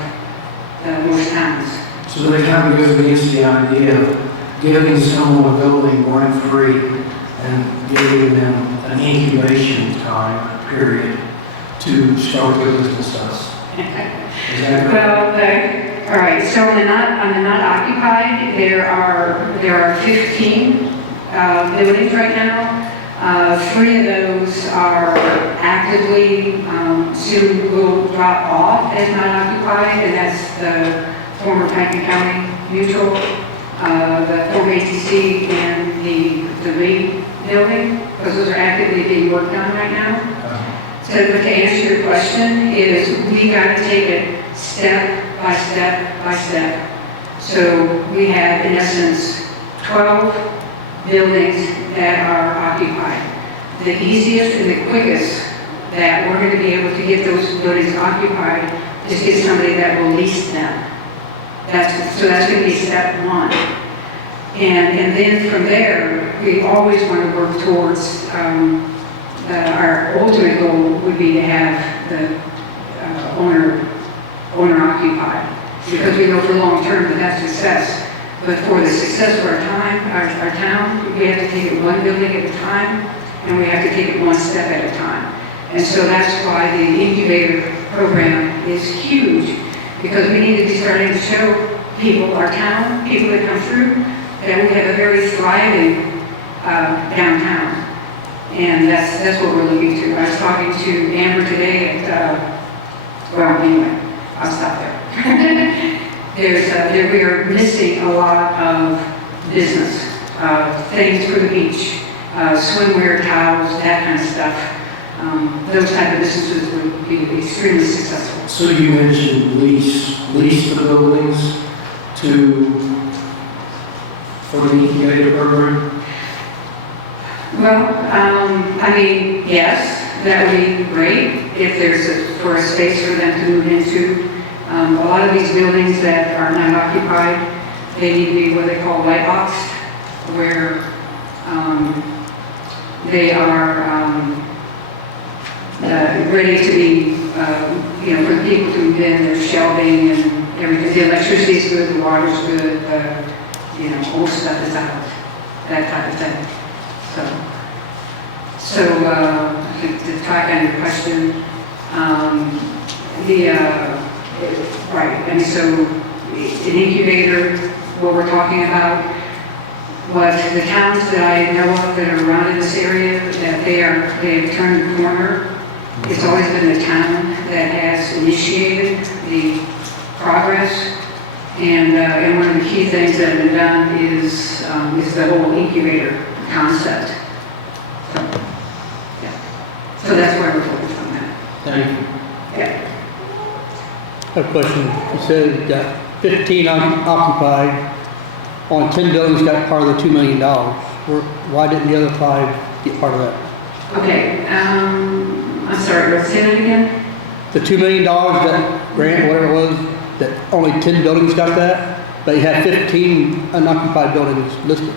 most towns. So they kind of goes against the idea of giving someone a building rent-free and giving them an incubation time period to start their businesses. Is that correct? Well, all right, so on the not occupied, there are 15 buildings right now. 3 of those are actively, soon will drop off as not occupied, and that's the former Franklin County Mutual, the former ATC, and the Lee building, because those are actively being worked on right now. So but to answer your question is we got to take it step by step by step. So we have, in essence, 12 buildings that are occupied. The easiest and the quickest that we're going to be able to get those buildings occupied is get somebody that will lease them. So that's going to be step 1. And then from there, we always want to work towards, our ultimate goal would be to have the owner occupied, because we know for long term that that's success. But for the success of our town, we have to take it one building at a time, and we have to take it one step at a time. And so that's why the incubator program is huge, because we need to be starting to show people, our town, people that come through, that we have a very thriving downtown. And that's what we're looking to. I was talking to Amber today well, anyway, I'll stop there. We are missing a lot of business, things for the beach, swimwear, towels, that kind of stuff. Those type of businesses would be extremely successful. So you mentioned lease the buildings for the incubator program? Well, I mean, yes, that would be great if there's a space for them to move into. A lot of these buildings that are not occupied, they need to be what they call light boxed, where they are ready to be, for the people to move in. There's shelving and everything. The electricity is good, the water's good, old stuff is out, that type of thing. So to talk on your question, right, and so an incubator, what we're talking about, what the towns that I know of that are around in this area, that they have turned the corner. It's always been the town that has initiated the progress, and one of the key things that have been done is the whole incubator concept. So that's why we're focused on that. Thank you. Yeah. I have a question. You said you got 15 occupied, only 10 buildings got part of the $2 million. Why didn't the other 5 get part of that? Okay, I'm sorry, say that again? The $2 million, that grant, whatever it was, that only 10 buildings got that, but you had 15 unoccupied buildings listed.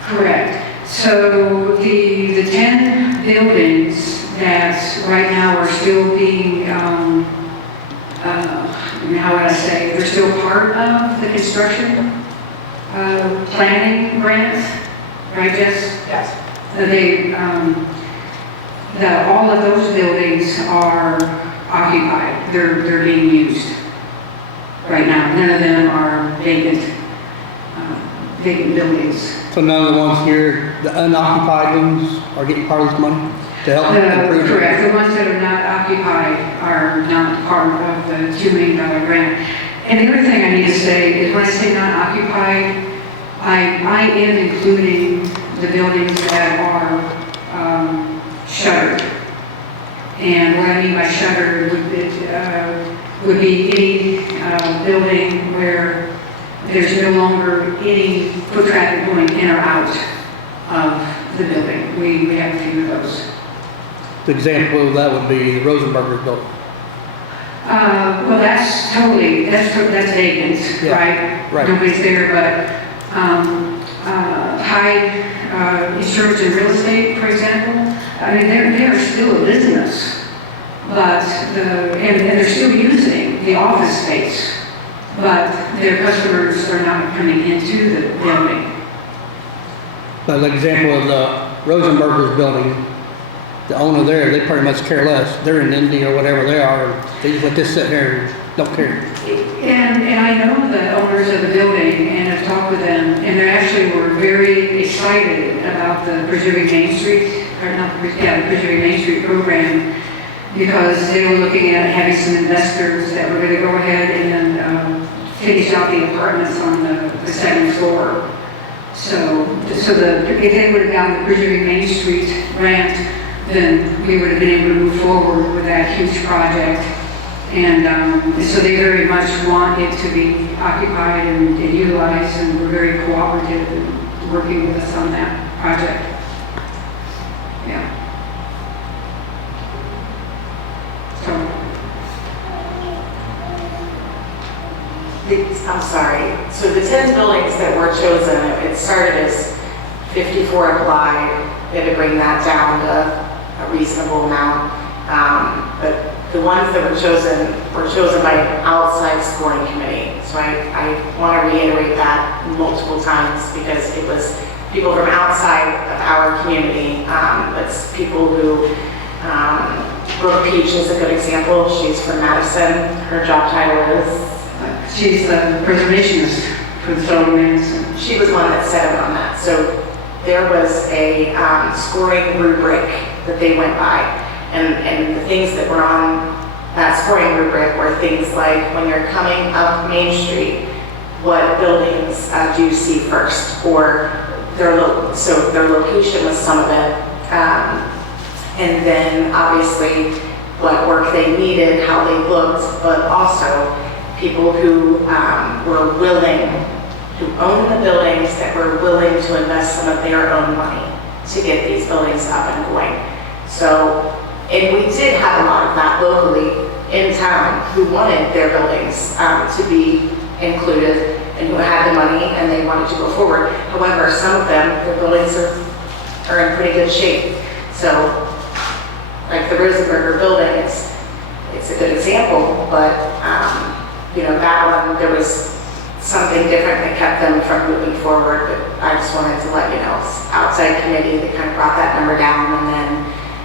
Correct. So the 10 buildings that right now are still being, how would I say, they're still part of the construction planning grant, right, Jess? Yes. All of those buildings are occupied. They're being used right now. None of them are vacant buildings. So none of the ones here, the unoccupied ones, are getting part of this money to help improve? Correct. The ones that are not occupied are not part of the $2 million grant. And the other thing I need to say is when I say not occupied, I am including the buildings that are shuttered. And what I mean by shuttered would be any building where there's no longer any foot traffic going in or out of the building. We have a few of those. The example of that would be the Rosenberger building. Well, that's vacant, Yeah, right. Nobody's there, but high insurance and real estate, for example, I mean, they're still a business, but and they're still using the office space, but their customers are not coming into the building. But an example of the Rosenberger's building, the owner there, they pretty much care less. They're in India or whatever they are. They just let this sit there and don't care. And I know the owners of the building and have talked with them, and they actually were very excited about the Preserving Main Street, the Preserving Main Street program, because they were looking at having some investors that were going to go ahead and then finish out the apartments on the second floor. So if they would have gotten the Preserving Main Street grant, then we would have been able to move forward with that huge project. And so they very much want it to be occupied and utilized, and we're very cooperative in working with us on that project. Yeah. I'm sorry. So the 10 buildings that were chosen, it started as 54 applied. They had to bring that down to a reasonable amount. But the ones that were chosen by an outside scoring committee. So I want to reiterate that multiple times because it was people from outside of our community. It's people who, Brooke Peach is a good example. She's from Madison. Her job title is? She's the preservationist for the settlements. She was one that set it on that. So there was a scoring rubric that they went by. And the things that were on that scoring rubric were things like when you're coming up Main Street, what buildings do you see first? Or so their location was some of it. And then obviously what work they needed, how they looked, but also people who were willing, who owned the buildings, that were willing to invest some of their own money to get these buildings up and going. So, and we did have a lot of that locally in town who wanted their buildings to be included and who had the money and they wanted to go forward. However, some of them, their buildings are in pretty good shape. So, like the Rosenberger building, it's a good example, but you know, that one, there was something different that kept them from moving forward, but I just wanted to let you know, it's outside committee that kind of brought that number down, and then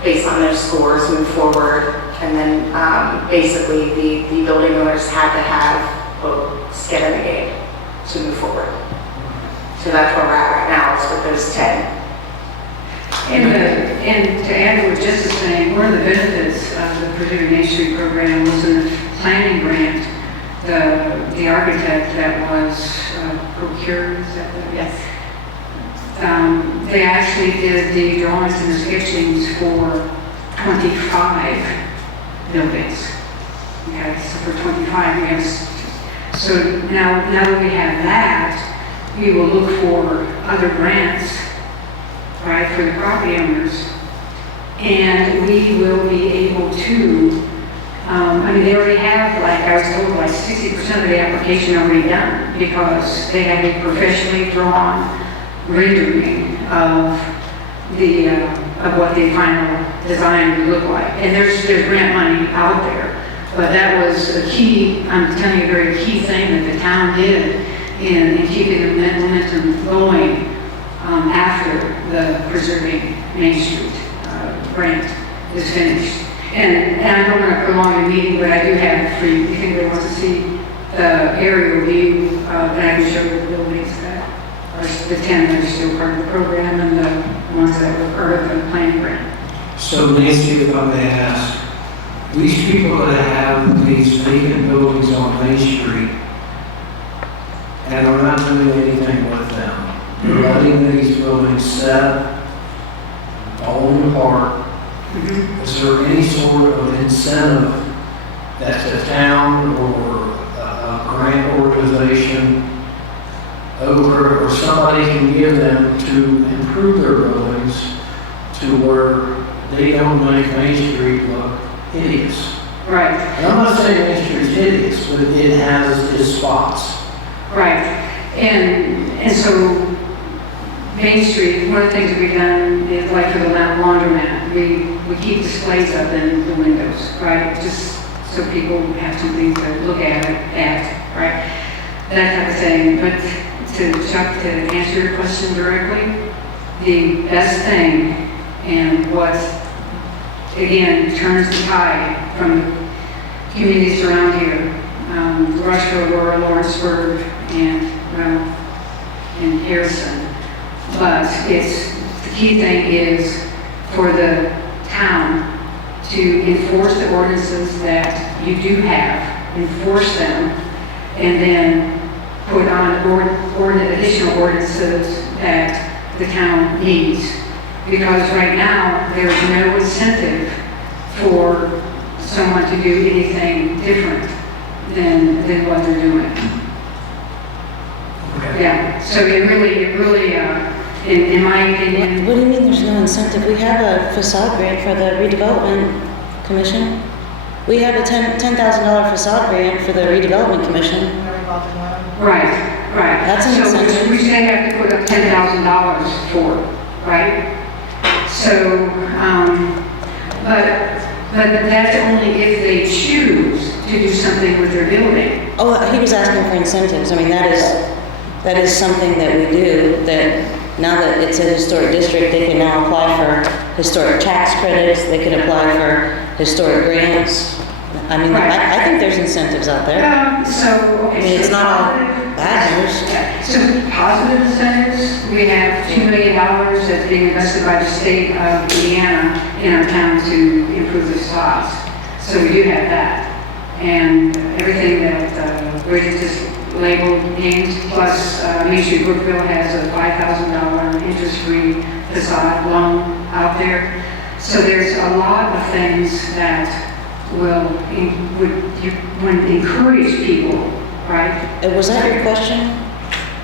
based on their scores, move forward, and then basically the building owners had to have, quote, skin in the game to move forward. So that's where we're at right now, is with those 10. And to add to what Jess is saying, one of the benefits of the Preserving Main Street program was in the planning grant, the architect that was procured, is that the? Yes. They actually did the drawings and the sketchings for 25 buildings. Okay, so for 25, we have, so now that we have that, we will look for other grants, right, for the property owners. And we will be able to, I mean, they already have, like I was told, like 60% of the application already done because they have a professionally drawn rendering of the, of what the final design would look like. And there's grant money out there. But that was a key, I'm telling you, a very key thing that the town did in keeping the momentum going after the Preserving Main Street grant is finished. And I don't want to prolong the meeting, but I do have for you, if anybody wants to see the aerial view, that I can show you the buildings that are the 10 that are still part of the program and the ones that were part of the planning grant. So Nancy, if I may ask, these people that have these vacant buildings on Main Street and are not doing anything with them, they're letting these buildings set, falling apart. Is there any sort of incentive that the town or a grant organization or somebody can give them to improve their buildings to where they don't make Main Street look hideous? Right. And I'm not saying Main Street's hideous, but it has its spots. Right. And so Main Street, one of the things that we've done is like for the laundromat, we keep displays up in the windows, right? Just so people have something to look at, right? That type of thing. But Chuck, to answer your question directly, the best thing and what, again, turns the tide from the communities around here, Rushville, Laura, Lawrenceburg, and Harrison. But the key thing is for the town to enforce the ordinances that you do have, enforce them, and then put on additional ordinances that the town needs. Because right now, there's no incentive for someone to do anything different than what they're doing. Okay. Yeah, so it really, in my opinion. What do you mean there's no incentive? We have a facade grant for the redevelopment commission. We have a $10,000 facade grant for the redevelopment commission. Right. That's an incentive. So we say have to put up $10,000 for it, right? So, but that's only if they choose to do something with their building. Oh, he was asking for incentives. I mean, that is something that we do, that now that it's a historic district, they can now apply for historic tax credits, they can apply for historic grants. I mean, I think there's incentives out there. So, okay. I mean, it's so not all positive- bad news. Yeah, so positive incentives, we have $2 million that's being invested by the state of Indiana in our town to improve the spots. So we do have that. And everything that Bridget just labeled names, plus Main Street Brookville has a $5,000 interest-free facade loan out there. So there's a lot of things that would encourage people, right? Was that your question?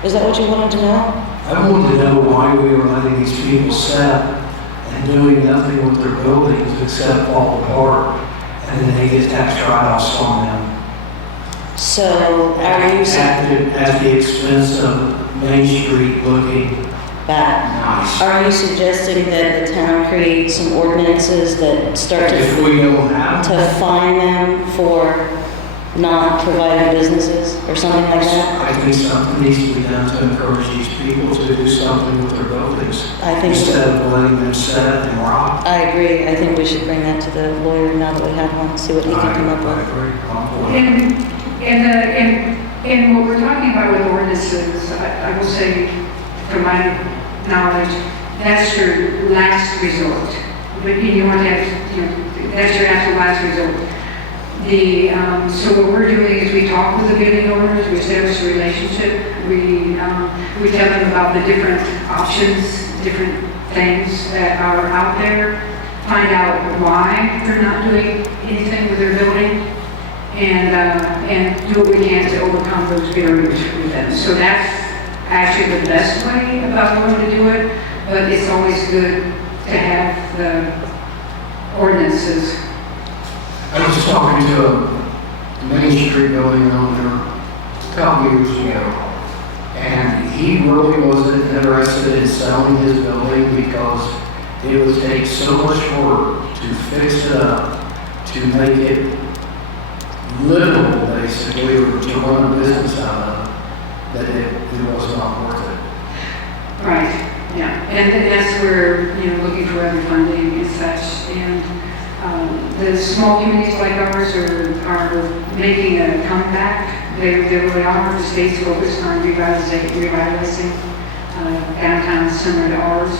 Is that what you wanted to know? I wanted to know why we were letting these people sit and doing nothing with their buildings except fall apart, and then they get tax write-offs on them. So, are you saying At the expense of Main Street looking that? nice. Are you suggesting that the town create some ordinances that start If to we don't have fine them for not providing businesses or something like that? I think something needs to be done to encourage these people to do something with their buildings. I think Instead of letting them sit and rot. I agree. I think we should bring that to the lawyer now that we have one, see what he can come up I with. agree. I'm for it. And what we're talking about with ordinances, I will say, from my knowledge, that's your last resort. But you want to have, that's your absolute last resort. So what we're doing is we talk with the building owners, we establish a relationship, we tell them about the different options, different things that are out there, find out why they're not doing anything with their building, and do what we can to overcome those barriers with them. So that's actually the best way about going to do it, but it's always good to have the ordinances. I was talking to a Main Street building owner a couple years ago, and he really wasn't interested in selling his building because it would take so much work to fix it up, to make it livable, basically, or to run a business out of, that it was not worth it. Right, yeah, and that's where, looking for other funding and such, and the small communities like ours are making a comeback. They really are. The state's focused on revitalizing downtown similar to ours,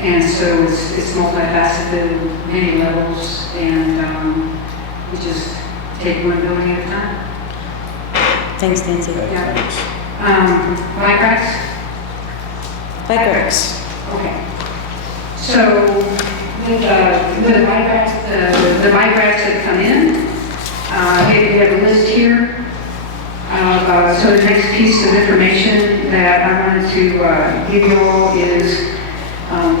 and so it's multifaceted, many levels, and we just take one building at a time. Thanks, Nancy. Yeah. Bike racks? Bike racks. Okay. So with the bike racks that come in, we have a list here. So the next piece of information that I wanted to give you all is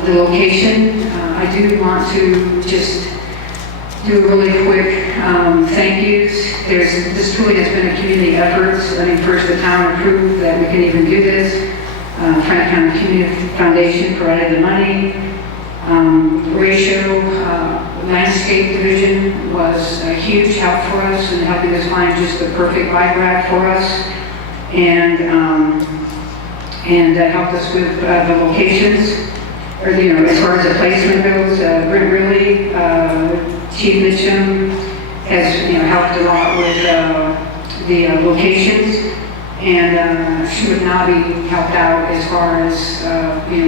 the location. I do want to just do a really quick thank yous. This truly has been a community effort. I mean, first the town approved that we can even do this. Franklin County Community Foundation provided the money. Ratio Landscape Division was a huge help for us in helping us find just the perfect bike rack for us, and helped us with the locations, or as far as the placement goes. Brent really, Chief Mitchum has helped a lot with the locations, and she would now be helped out as far as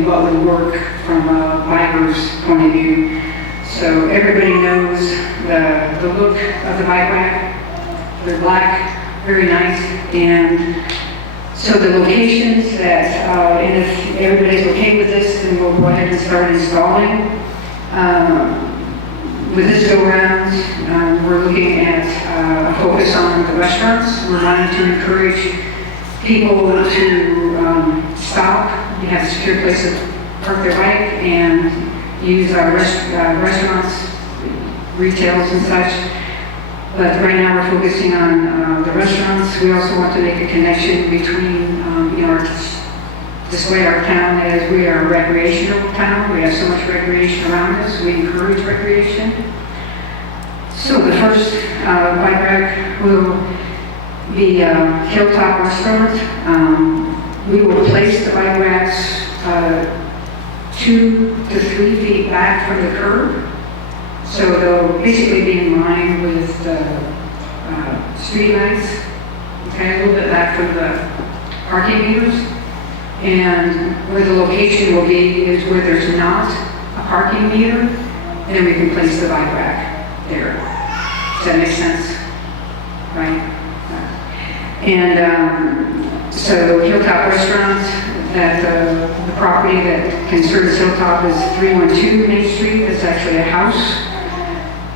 what would work from a biker's point of view. So everybody knows the look of the bike rack. They're black, very nice, and so the locations that, and if everybody's okay with this, then we'll go ahead and start installing. With this go-round, we're looking at a focus on the restaurants. We're wanting to encourage people to stop, have a secure place to park their bike, and use our restaurants, retails and such. But right now we're focusing on the restaurants. We also want to make a connection between, display our town as we are a recreational town. We have so much recreation around us. We encourage recreation. So the first bike rack will be Hilltop Restaurant. We will place the bike racks 2 to 3 feet back from the curb. So they'll basically be in line with street lights, okay, a little bit back from the parking meters. And where the location will be is where there's not a parking meter, and then we can place the bike rack there. Does that make sense? Right? And so Hilltop Restaurant, that the property that can service Hilltop is 312 Main Street. That's actually a house.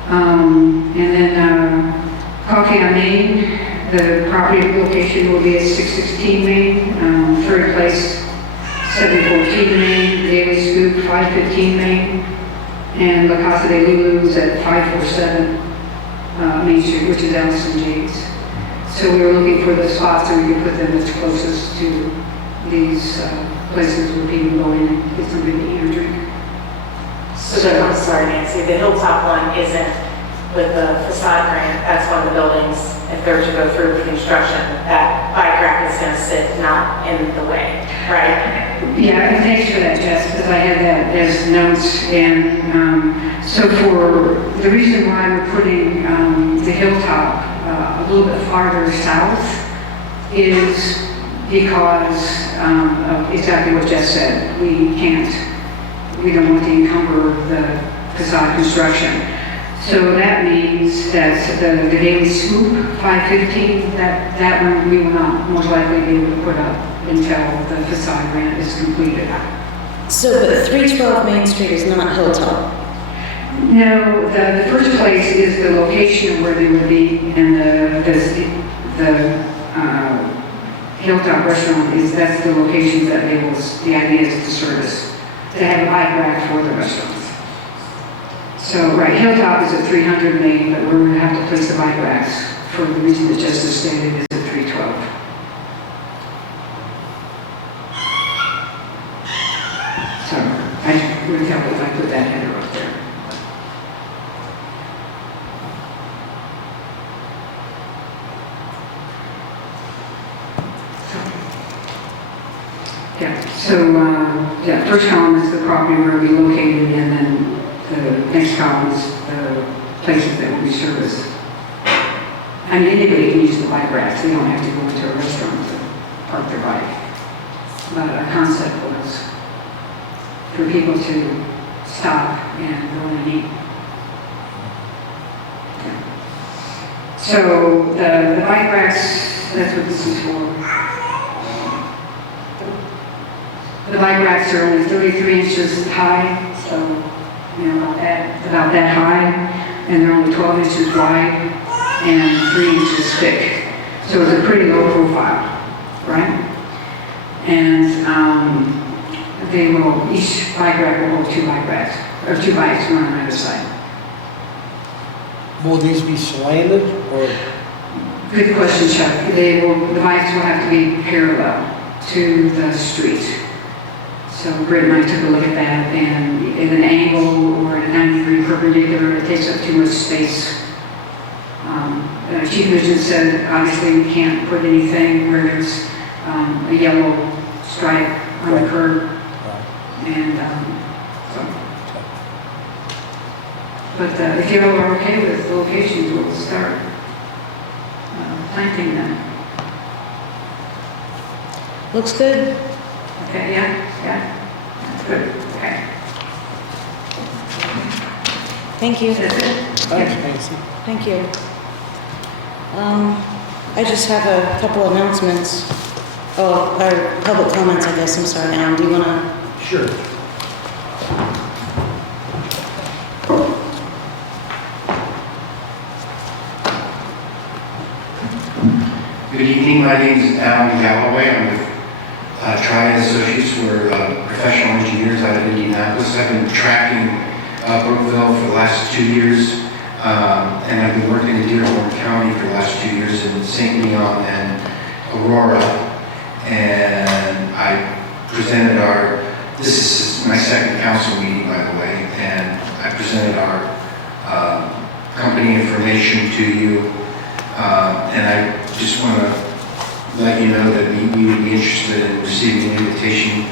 And then Coffee on Main, the property location will be at 616 Main, Third Place 714 Main, Daily Scoop 515 Main, and La Casa de Lulu's at 547 Main Street, which is Allison Jade's. So we were looking for the spots that we could put them as closest to these places where people go in and get something to eat or drink. So I'm sorry, Nancy, the Hilltop one isn't with the facade grant. That's one of the buildings, if they're to go through with construction, that bike rack is going to sit not in the way, right? Yeah, and thanks for that, Jess, because I had that as notes. And so for the reason why we're putting the Hilltop a little bit farther south is because of exactly what Jess said. We don't want to encumber the facade construction. So that means that the Daily Scoop 515, that one we will not most likely be able to put up until the facade grant is completed. So, but 312 Main Street is not Hilltop? No, the first place is the location of where they would be, and the Hilltop Restaurant that's the location that they will, the idea is to service. They have a bike rack for the restaurants. So, right, Hilltop is at 300 Main, but we're going to have to place the bike racks for the reason that Justice stated is at 312. So, I would help if I put that header up there. So, first column is the property where we'll be located, and then the next column is the places that will be serviced. I mean, anybody can use the bike racks. They don't have to go into a restaurant to park their bike. But our concept was for people to stop and go and eat. Yeah. So the bike racks, that's what this is for. The bike racks are only 33 inches high, so about that high, and they're only 12 inches wide and 3 inches thick. So it's a pretty low profile, right? And each bike rack will hold 2 bike racks, or 2 bikes, one on either side. Will these be slanted or? Good question, Chuck. The bikes will have to be parallel to the street. So Britt and I took a look at that, and in an angle or at a 90-degree perpendicular, it takes up too much space. Chief Vision said, obviously, we can't put anything where there's a yellow stripe on the curb. And but if you all are okay with the locations, we'll start planting them. Looks good. Okay, yeah. Good, okay. Thank you. That's it. Thanks, Nancy. Thank you. I just have a couple announcements. Oh, or public comments, I guess. I'm sorry, Alan. Do you want to? Sure. Good evening, my name is Alan Galloway. I'm with Triad Associates. We're professional engineers out of Indianapolis. I've been tracking Brookville for the last 2 years, and I've been working in Dearborn County for the last 2 years in St. Leon and Aurora. And I presented this is my second council meeting, by the way, and I presented our company information to you. And I just want to let you know that we would be interested in receiving an invitation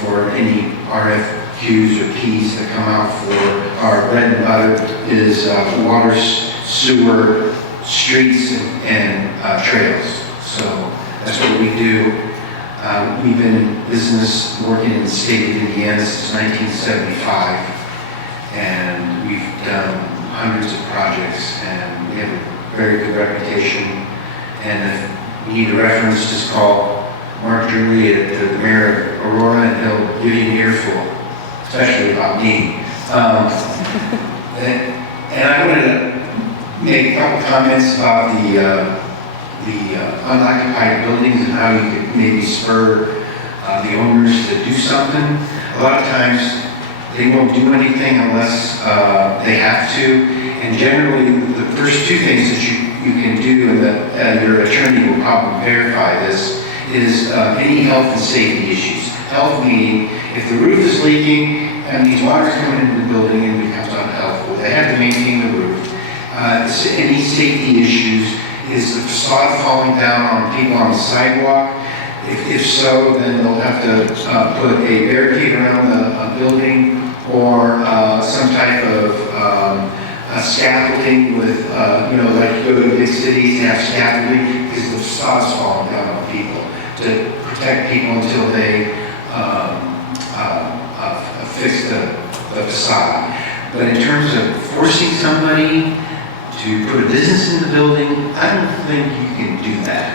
for any RFQs or keys that come out for our bread and butter is water, sewer, streets and trails. So that's what we do. We've been in business working in the state of Indiana since 1975, and we've done hundreds of projects, and we have a very good reputation. And if you need a reference, just call Mark Drury, the mayor of Aurora, and he'll give you an earful, especially about me. And I wanted to make a couple comments about the unoccupied buildings and how you could maybe spur the owners to do something. A lot of times they won't do anything unless they have to. And generally, the first two things that you can do, and that your attorney will probably verify this, is any health and safety issues. Health meaning, if the roof is leaking and these water's coming into the building and it becomes unhealthful, they have to maintain the roof. Any safety issues, is the facade falling down on people on the sidewalk? If so, then they'll have to put a barricade around the building, or some type of scaffolding with, like you go to big cities and have scaffolding because the facade's falling down on people to protect people until they fix the facade. But in terms of forcing somebody to put a business in the building, I don't think you can do that.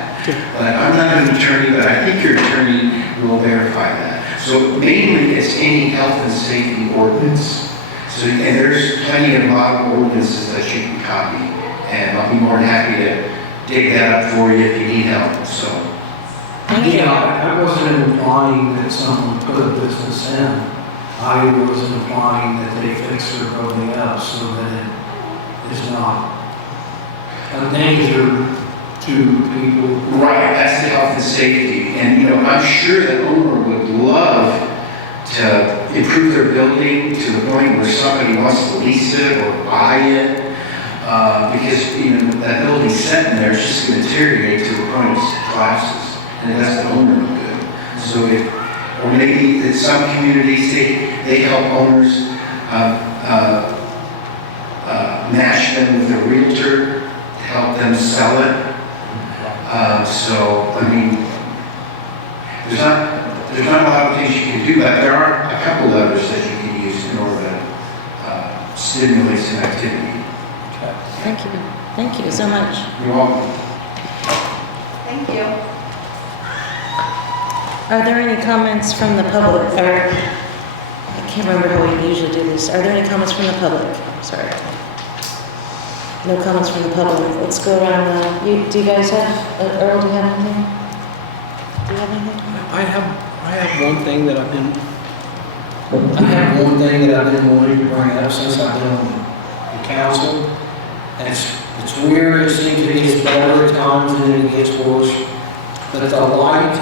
But I'm not an attorney, but I think your attorney will verify that. So mainly it's any health and safety ordinance. So, and there's plenty of model ordinances that you can copy. And I'll be more than happy to dig that up for you if you need help, so. Yeah, I wasn't implying that someone put a business in. I was implying that they fix their building up so that it is not a danger to people. Right, that's the health and safety. And, I'm sure the owner would love to improve their building to the point where somebody wants to lease it or buy it. Because, that building's sitting there, it's just going to deteriorate to the point of collapses. And that's the owner no good. So or maybe in some communities, they help owners match them with a realtor to help them sell it. So, I mean, there's not a lot of things you can do, but there are a couple levers that you can use in order to stimulate some activity. Thank you. Thank you so much. You're welcome. Thank you. Are there any comments from the public? Or, I can't remember how we usually do this. Are there any comments from the public? Sorry. No comments from the public. Let's go around. Do you guys have, Earl, do you have anything? Do you have anything? I have one thing that I've been wanting to bring up since I've been on the council. And it's weird, it seems it gets better at times and then it gets worse. But the light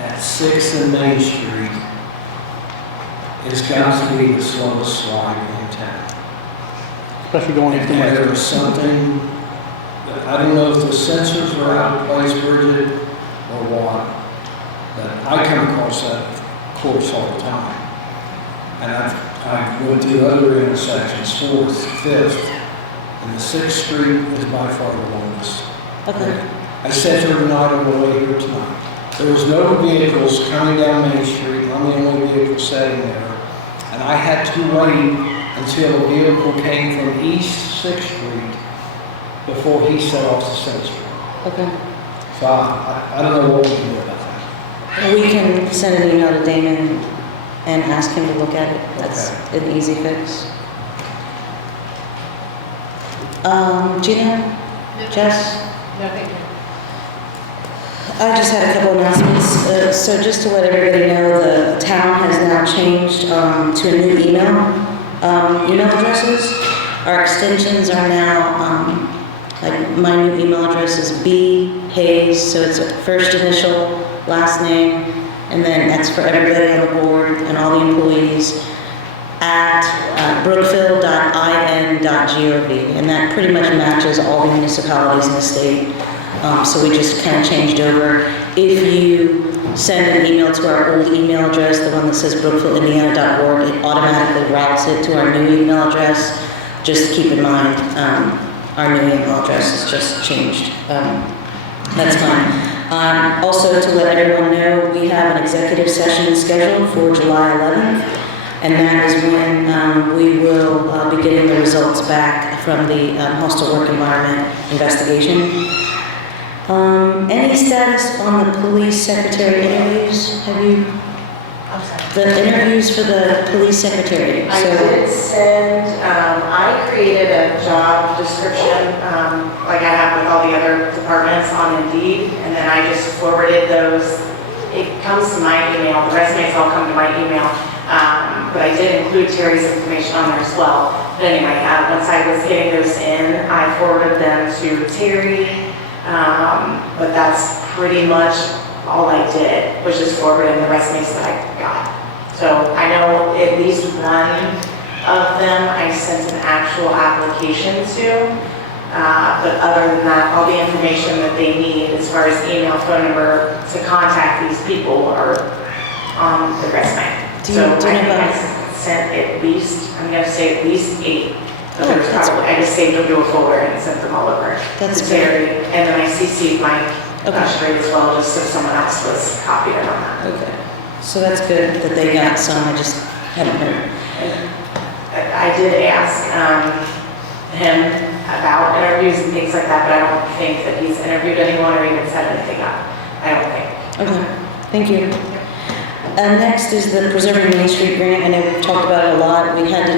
at 6th and Main Street has got to be the slowest slide in town. Especially going into And there is something, I don't know if the sensors are out of place, Bridget, or what, but I come across that course all the time. And I went through other intersections, 4th, 5th, and the 6th Street is by far the longest. Okay. I sat there tonight on the way here tonight. There was no vehicles coming down Main Street, I'm the only vehicle sitting there. And I had to wait until a vehicle came from East 6th Street before he set off the sensor. Okay. So I don't know what we can do about that. We can send an email to Damon and ask him to look at it. That's an easy fix. Gina? Jess? No, thank you. I just had a couple announcements. So just to let everybody know, the town has now changed to a new email addresses. Our extensions are now, like my new email address is B Hayes, so it's a first initial, last name, and then that's for everybody on the board and all the employees, at brookville.in.gov, and that pretty much matches all the municipalities in the state. So we just kind of changed over. If you send an email to our old email address, the one that says brookvilleindiana.org, it automatically routes it to our new email address. Just keep in mind, our new email address has just changed. That's fine. Also, to let everyone know, we have an executive session scheduled for July 11th, and that is when we will be getting the results back from the hostile work environment investigation. Any status on the police secretary interviews? Have you? I'm sorry. The interviews for the police secretary. I did send, I created a job description, like I have with all the other departments on Indeed, and then I just forwarded those. It comes to my email, the resumes all come to my email, but I did include Terry's information on there as well. But anyway, once I was getting those in, I forwarded them to Terry, but that's pretty much all I did, was just forwarding the resumes that I got. So I know at least one of them I sent an actual application to, but other than that, all the information that they need as far as email, phone number to contact these people are on the resume. So I think I sent at least, I'm going to say at least 8. I just saved them to a folder and sent them all over to Terry, and then I CC'd Mike straight as well, just so someone else was copied in on that. Okay. So that's good that they got some, I just haven't heard. I did ask him about interviews and things like that, but I don't think that he's interviewed anyone or even set anything up. I don't think. Okay, thank you. Next is the Preserving Main Street grant. I know we've talked about it a lot. We had to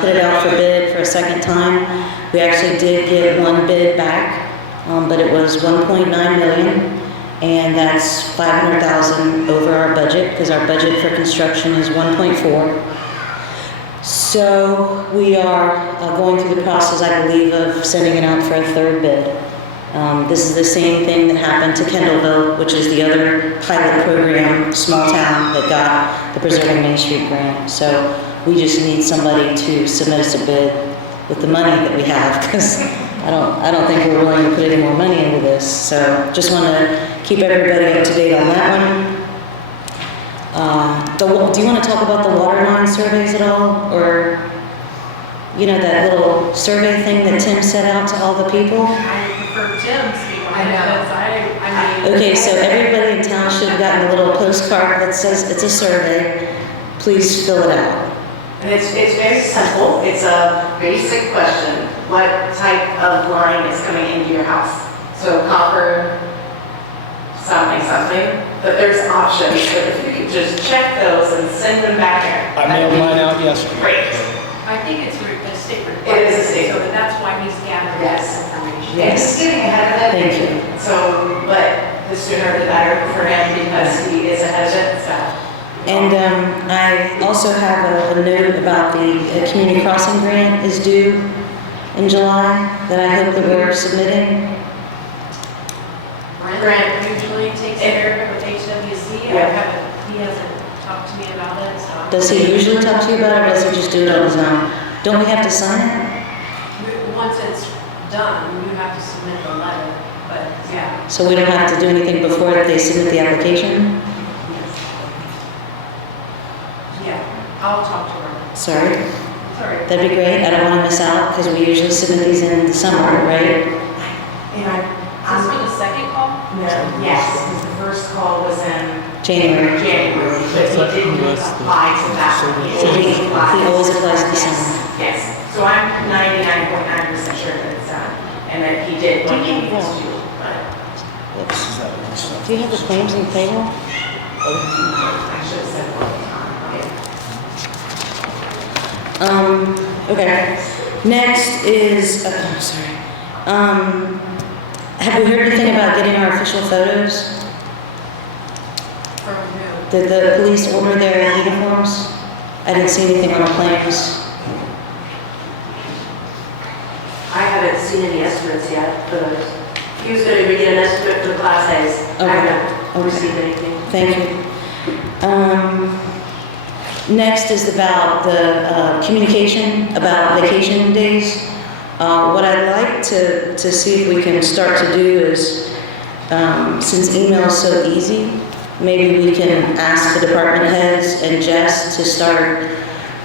put it out for bid for a second time. We actually did get one bid back, but it was $1.9 million. And that's $500,000 over our budget, because our budget for construction is 1.4. So we are going through the process, I believe, of sending it out for a third bid. This is the same thing that happened to Kendallville, which is the other pilot program, small town, that got the Preserving Main Street grant. So we just need somebody to submit us a bid with the money that we have, because I don't think we're willing to put any more money into this. So just want to keep everybody up to date on that one. Do you want to talk about the water line surveys at all? Or, you know, that little survey thing that Tim sent out to all the people? I prefer Tim speak on it, because I mean. Okay, so everybody in town should have gotten a little postcard that says it's a survey. Please fill it out. And it's very simple. It's a basic question. What type of line is coming into your house? So copper, something. But there's options. So if you could just check those and send them back here. I mailed mine out yesterday. Great. I think it's a state request. It is a state. So that's why he's gathering this information. Yes. He's getting ahead of it. Thank you. So, but the sooner the better for him, because he is ahead of it, so. And I also have a note about the community crossing grant is due in July that I hope that we're submitting. Brent usually takes care of it with HWC. He hasn't talked to me about it, so. Does he usually talk to you about it, or does he just do it on his own? Don't we have to sign it? Once it's done, you have to submit the letter, but yeah. So we don't have to do anything before they submit the application? Yeah, I'll talk to her. Sorry? Sorry. That'd be great. I don't want to miss out, because we usually submit these in the summer, right? Is this for the second call? No, yes, because the first call was in January. but he didn't apply to that one. He always applies to the summer. Yes, so I'm 99.9% sure that it's done, and that he did when he needs to, but Do you have the claims in payroll? I should have said one. Okay. Next is, have we heard anything about getting our official photos? From who? Did the police order their uniforms? I didn't see anything on the plans. I haven't seen any estimates yet, but he was going to get an estimate for the Class A's. I haven't received anything. Thank you. Next is about the communication about vacation days. What I'd like to see if we can start to do is, since email is so easy, maybe we can ask the department heads and Jess to start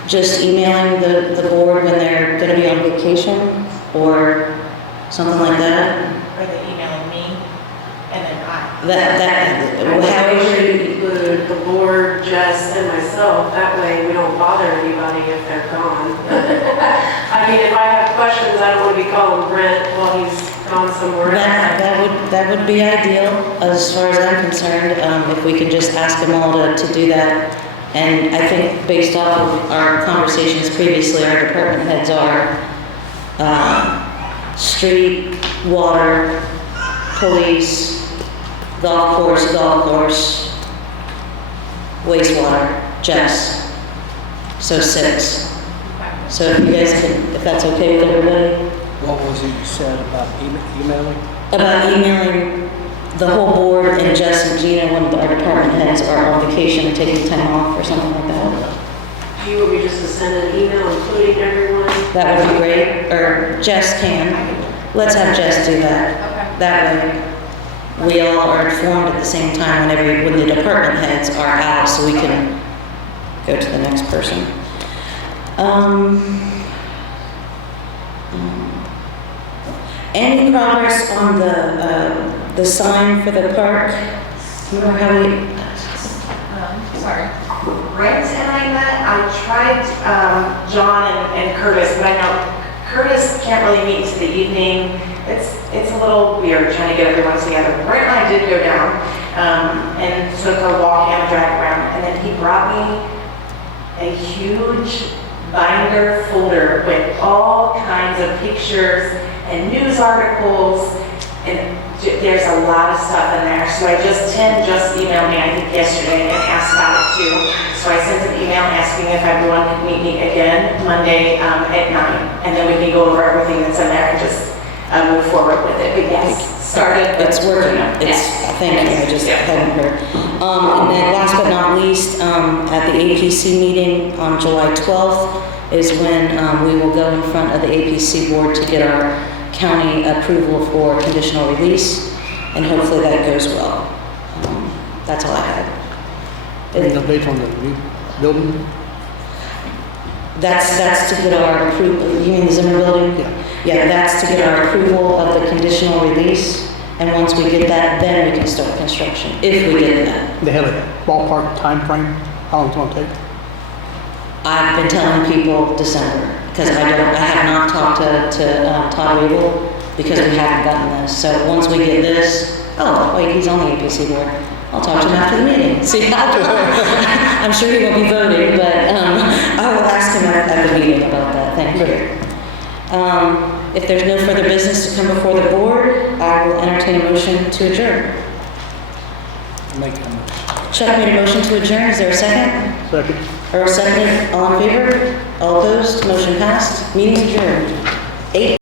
just emailing the board when they're going to be on vacation, or something like that. Or they emailing me, and then I. However, should include the board, Jess, and myself, that way we don't bother anybody if they're gone. I mean, if I have questions, I don't want to be calling Brent while he's gone somewhere else. that would be ideal, as far as I'm concerned, if we could just ask them all to do that. And I think based off of our conversations previously, our department heads are, street, water, police, golf course, wastewater, Jess. So 6. So if you guys can, if that's okay with everybody? What was it you said about emailing? About emailing the whole board and Jess and Gina, one of our department heads, are on vacation and taking time off or something like that. Do you want me just to send an email including everyone? That would be great, or Jess can. Let's have Jess do that. That way, we all are informed at the same time when the department heads are out, so we can go to the next person. Any progress on the sign for the park? Remember how we? Sorry. Brent and I met, I tried John and Curtis, but I know Curtis can't really meet into the evening. It's a little weird trying to get everyone together. Brent and I did go down and took a walk and a drive around, and then he brought me a huge binder folder with all kinds of pictures and news articles, and there's a lot of stuff in there. So Tim just emailed me, I think yesterday, and asked about it too. So I sent an email asking if everyone could meet me again Monday at 9, and then we can go over everything that's in there and just move forward with it. But yes, started. It's working. Thank you. I just hadn't heard. And then last but not least, at the APC meeting on July 12th is when we will go in front of the APC board to get our county approval for conditional release, and hopefully that goes well. That's all I had. Any updates on the new building? That's to get our approval. You mean the Zimmer building? Yeah, that's to get our approval of the conditional release, and once we get that, then we can start construction, if we get that. They have a ballpark time frame, how long it's gonna take? I've been telling people December, because I have not talked to Todd Rabel, because we haven't gotten this. So once we get this, oh, wait, he's on the APC board. I'll talk to him after the meeting. See, I'm sure he won't be voting, but I will ask him at the meeting about that. Thank you. If there's no further business to come before the board, I will entertain a motion to adjourn. Make a motion. Chuck made a motion to adjourn. Is there a second? Second. Earl seconded. All in favor? All opposed? Motion passed. Meeting adjourned.